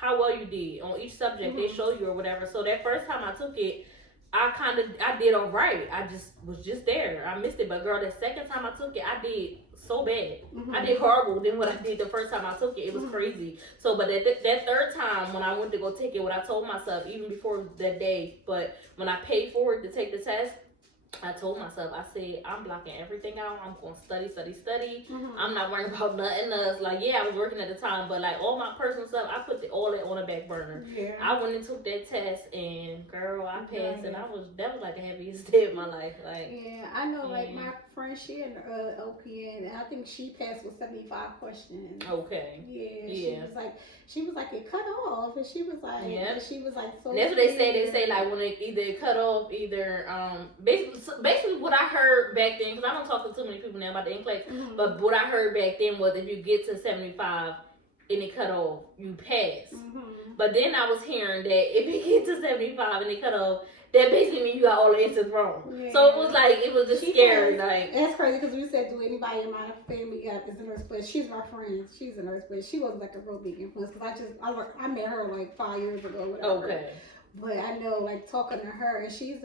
how well you did on each subject. They show you or whatever. So that first time I took it, I did all right. I was just there. I missed it. But girl, the second time I took it, I did so bad. I did horrible than what I did the first time I took it. It was crazy. So, but that third time when I went to go take it, what I told myself, even before that day, but when I paid for it to take the test, I told myself, I said, I'm blocking everything out. I'm going to study. I'm not worrying about nothing else. Like, I was working at the time, but like all my personal stuff, I put all that on the back burner. Yeah. I went and took that test, and girl, I passed, and that was like the happiest day of my life. Like, I know, like my friend, she in LPN, and I think she passed with 75 questions. Okay. Yeah. She was like it cut off, and she was like, so. And that's what they say. They say like when it either cut off, basically what I heard back then, because I don't talk to too many people now about the NCLEX, but what I heard back then was if you get to 75 and it cut off, you pass. But then I was hearing that if you get to 75 and it cut off, that basically means you got all the answers wrong. Yeah. So it was just scary. Like, that's crazy because we said, do anybody in my family is a nurse? But she's my friend. She's a nurse, but she wasn't like a real big influence because I met her like 5 years ago. Whatever. Okay. But I know, like, talking to her, and she's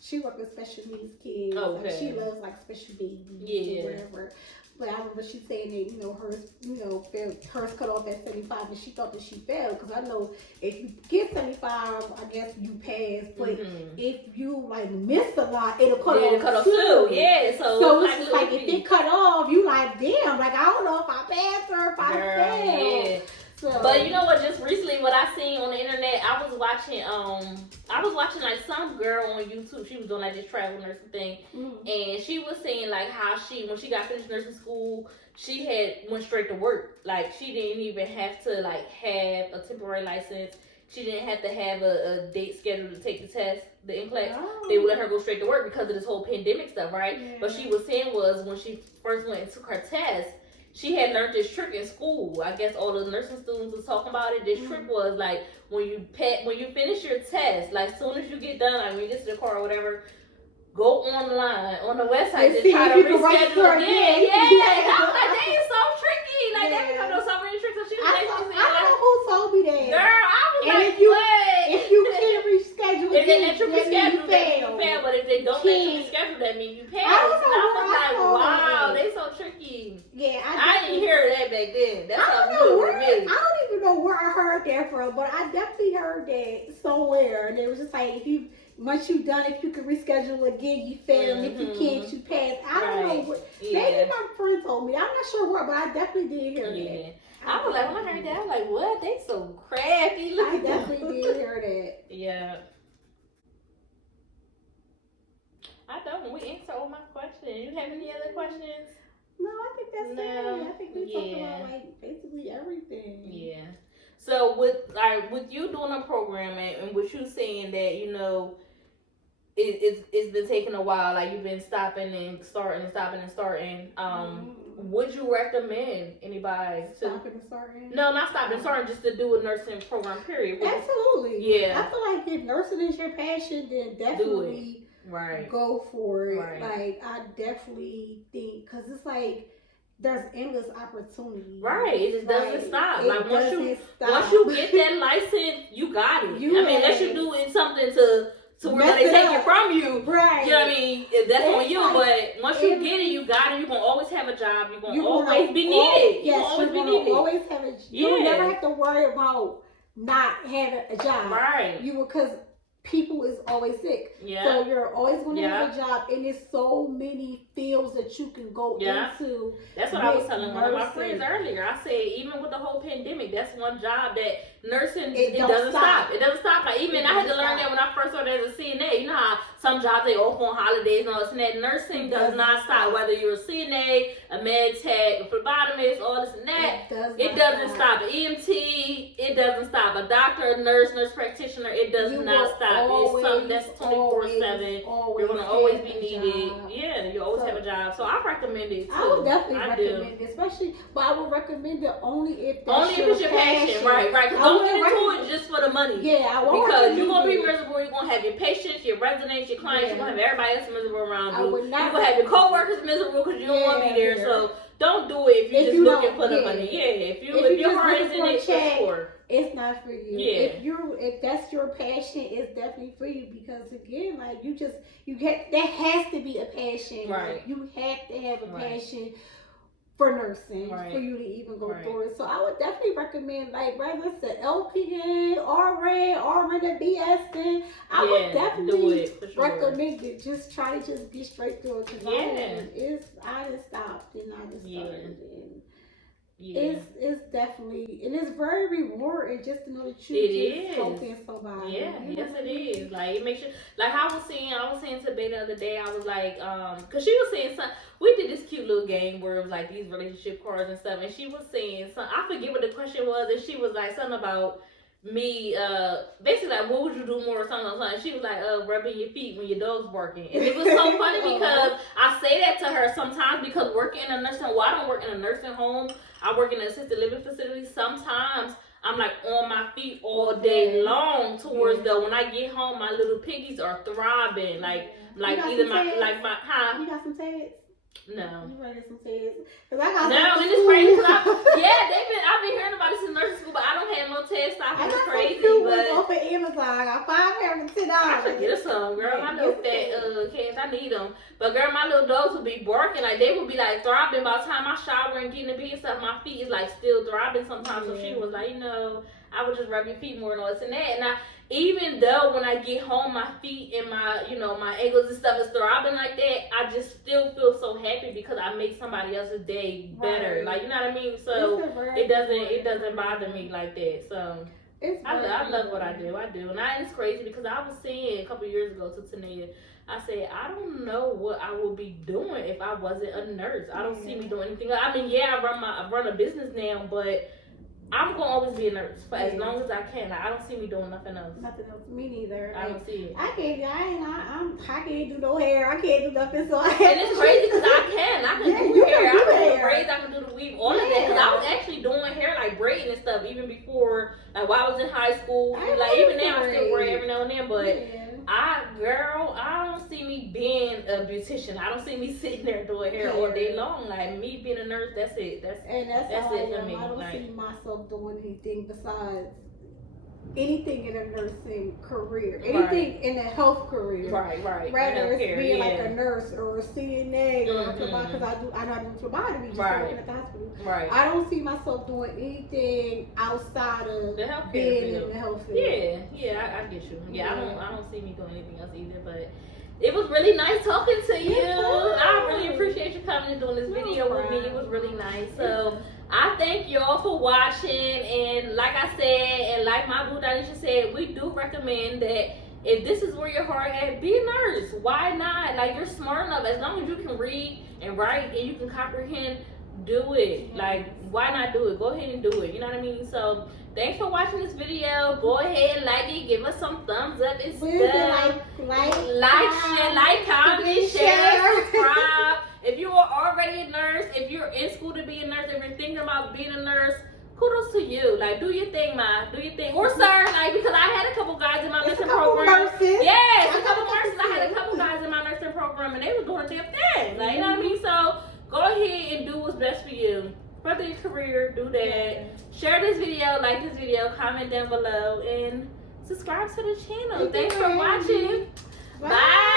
she works with special needs kids. Okay. Like, she loves like special babies or whatever. But I remember she saying that, hers cut off at 75, and she thought that she failed. Because I know if you get 75, I guess you pass. But if you, like, miss a lot, it'll cut off too. Yeah, so it's like, if it cut off, you like, damn, like, I don't know if I passed or if I failed. Yeah. So. But you know what? Just recently, what I seen on the internet, I was watching like some girl on YouTube. She was doing like this travel nursing thing, and she was saying like how when she got finished nursing school, she went straight to work. Like she didn't even have to like have a temporary license. She didn't have to have a date scheduled to take the test, the NCLEX. Oh. They would let her go straight to work because of this whole pandemic stuff, right? Yeah. But she was saying was when she first went and took her test, she had learned this trick in school. I guess all the nursing students was talking about it. This trick was like when you finish your test, like as soon as you get done, like when you get to the car or whatever, go online on the website to try to reschedule again. Yeah. I was like, they is so tricky. Like, they become so many tricks. So she was I don't know who told me that. Girl, I was and like, if you can't reschedule if they let again, you reschedule, that means you fail. fail. But if they don't let you reschedule, that means you fail. I was like, wow, they so tricky. Yeah, I didn't hear that back then. That's something new with me. I don't even know where I heard that from, but I definitely heard that somewhere. And it was just like, once you done, if you can reschedule again, you fail. And if you can't, you pass. I don't know what. Maybe my friend told me. I'm not sure where, but I definitely did hear that. I was like, when I heard that, I was like, what? They so crafty. I definitely did hear that. Yeah. I don't. We answered all my questions. You have any other questions? No, I think that's it. I think we talked about like basically everything. Yeah. So with you doing a program and with you saying that, you know, it's been taking a while, like you've been stopping and starting. Would you recommend anybody to stopping and starting? No, not stopping and starting, just to do a nursing program, period. Absolutely. Yeah. I feel like if nursing is your passion, then definitely go for it. Right. Like, I definitely think, because it's like, there's endless opportunity. Right. It just doesn't stop. Like, once you get that license, you got it. Unless you doing something to where they take it from you. Right. You know what I mean? That's on you. But once you get it, you got it. You're going to always have a job. You're going to always be needed. Yes, you're going to always have a job. You'll never have to worry about not having a job. Right. Because people is always sick. Yeah. So you're always going to have a job. And there's so many fields that you can go into. That's what I was telling one of my friends earlier. I said, even with the whole pandemic, that's one job that nursing, it doesn't stop. It doesn't stop. Like, even I had to learn that when I first started as a CNA. You know how some jobs they off on holidays and all this and that. Nursing does not stop. Whether you're a CNA, a med tech, a phlebotomist, all this and that, it doesn't stop. An EMT, it doesn't stop. A doctor, a nurse practitioner, it does not stop. It's something that's 24/7. You're gonna always be needed. Yeah, you always have a job. So I recommend it too. I would definitely recommend it, especially. But I would recommend it only if it's your passion. Right. Because don't get into it just for the money. Yeah, I won't. Because you're gonna be miserable. You're gonna have your patients, your residents, your clients. You're gonna have everybody else miserable around you. You're gonna have your coworkers miserable because you don't want to be there. So don't do it if you're just looking for the money. Yeah, if your heart is in it, sure. It's not for you. Yeah. If that's your passion, it's definitely for you, because again, like that has to be a passion. Right. Like, you have to have a passion for nursing for you to even go through it. So I would definitely recommend, like, whether it's the LPN, RN, and BSN, I would definitely recommend it. Just try to just get straight through it, because I just stopped and I just started. It's definitely, and it's very rewarding just to know that you just helping somebody. Yeah, yes it is. Like, it makes you, like, I was saying to Bay the other day, I was like, cause she was saying something, we did this cute little game where it was like these relationship cards and stuff, and she was saying something, I forget what the question was, and she was like something about me, basically like, what would you do more or something. She was like, rubbing your feet when your dog's barking. And it was so funny because I say that to her sometimes, because working in a nursing home, I don't work in a nursing home, I work in an assisted living facility. Sometimes I'm like on my feet all day long towards when I get home, my little piggies are throbbing. Like either my, You got some tags? No. You ready some tags? Cause I got no, and it's crazy. I've been hearing about this in nursing school, but I don't have no test stop. It's crazy. But off of Amazon, I got 5 pairs for $10. I should get her some, girl. My little fat cats, I need them. But girl, my little dogs would be barking, like they would be like throbbing by the time I shower and get in the bed and stuff. My feet is like still throbbing sometimes. So she was like, I would just rub your feet more and all this and that. And even though when I get home, my feet and my, my ankles and stuff is throbbing like that, I just still feel so happy because I make somebody else's day better. Right. Like, you know what I mean? So it doesn't bother me like that. So I love what I do. And it's crazy because I was saying a couple years ago to Tania, I said, I don't know what I would be doing if I wasn't a nurse. I don't see me doing anything. I mean, I run a business now, but I'm gonna always be a nurse for as long as I can. Like, I don't see me doing nothing else. Nothing else. Me neither. I don't see it. I can't do no hair. I can't do nothing. So and it's crazy because I can do hair. I can do braids. I can do the weave. All of that. Because I was actually doing hair, like braiding and stuff, even before, like while I was in high school. Like even now, I still braid every now and then. But I don't see me being a beautician. I don't see me sitting there doing hair all day long. Like, me being a nurse, that's it. That's it for me. I don't see myself doing anything besides anything in a nursing career, anything in a health career, right. Rather it's being like a nurse or a CNA or a phlebotomist, because I know I do phlebotomy, just working at the hospital. Right. I don't see myself doing anything outside of the healthcare being in the health field. I get you. I don't see me doing anything else either. But it was really nice talking to you. I really appreciate you coming and doing this video with me. It was really nice. So I thank y'all for watching, and like I said, and like my boo Donisha said, we do recommend that if this is where your heart at, be a nurse. Why not? Like, you're smart enough. As long as you can read and write and you can comprehend, do it. Like, why not do it? Go ahead and do it. You know what I mean? So thanks for watching this video. Go ahead and like it. Give us some thumbs up and stuff. Like, comment, share, subscribe. If you are already a nurse, if you're in school to be a nurse, if you're thinking about being a nurse, kudos to you. Like, do your thing, ma. Do your thing. Or sir, like, because I had a couple guys in my nursing program. Yes, a couple nurses. I had a couple guys in my nursing program, and they was doing their thing. Like, you know what I mean? So go ahead and do what's best for you. Further your career, do that. Share this video, like this video, comment down below, and subscribe to the channel. Thanks for watching. Bye.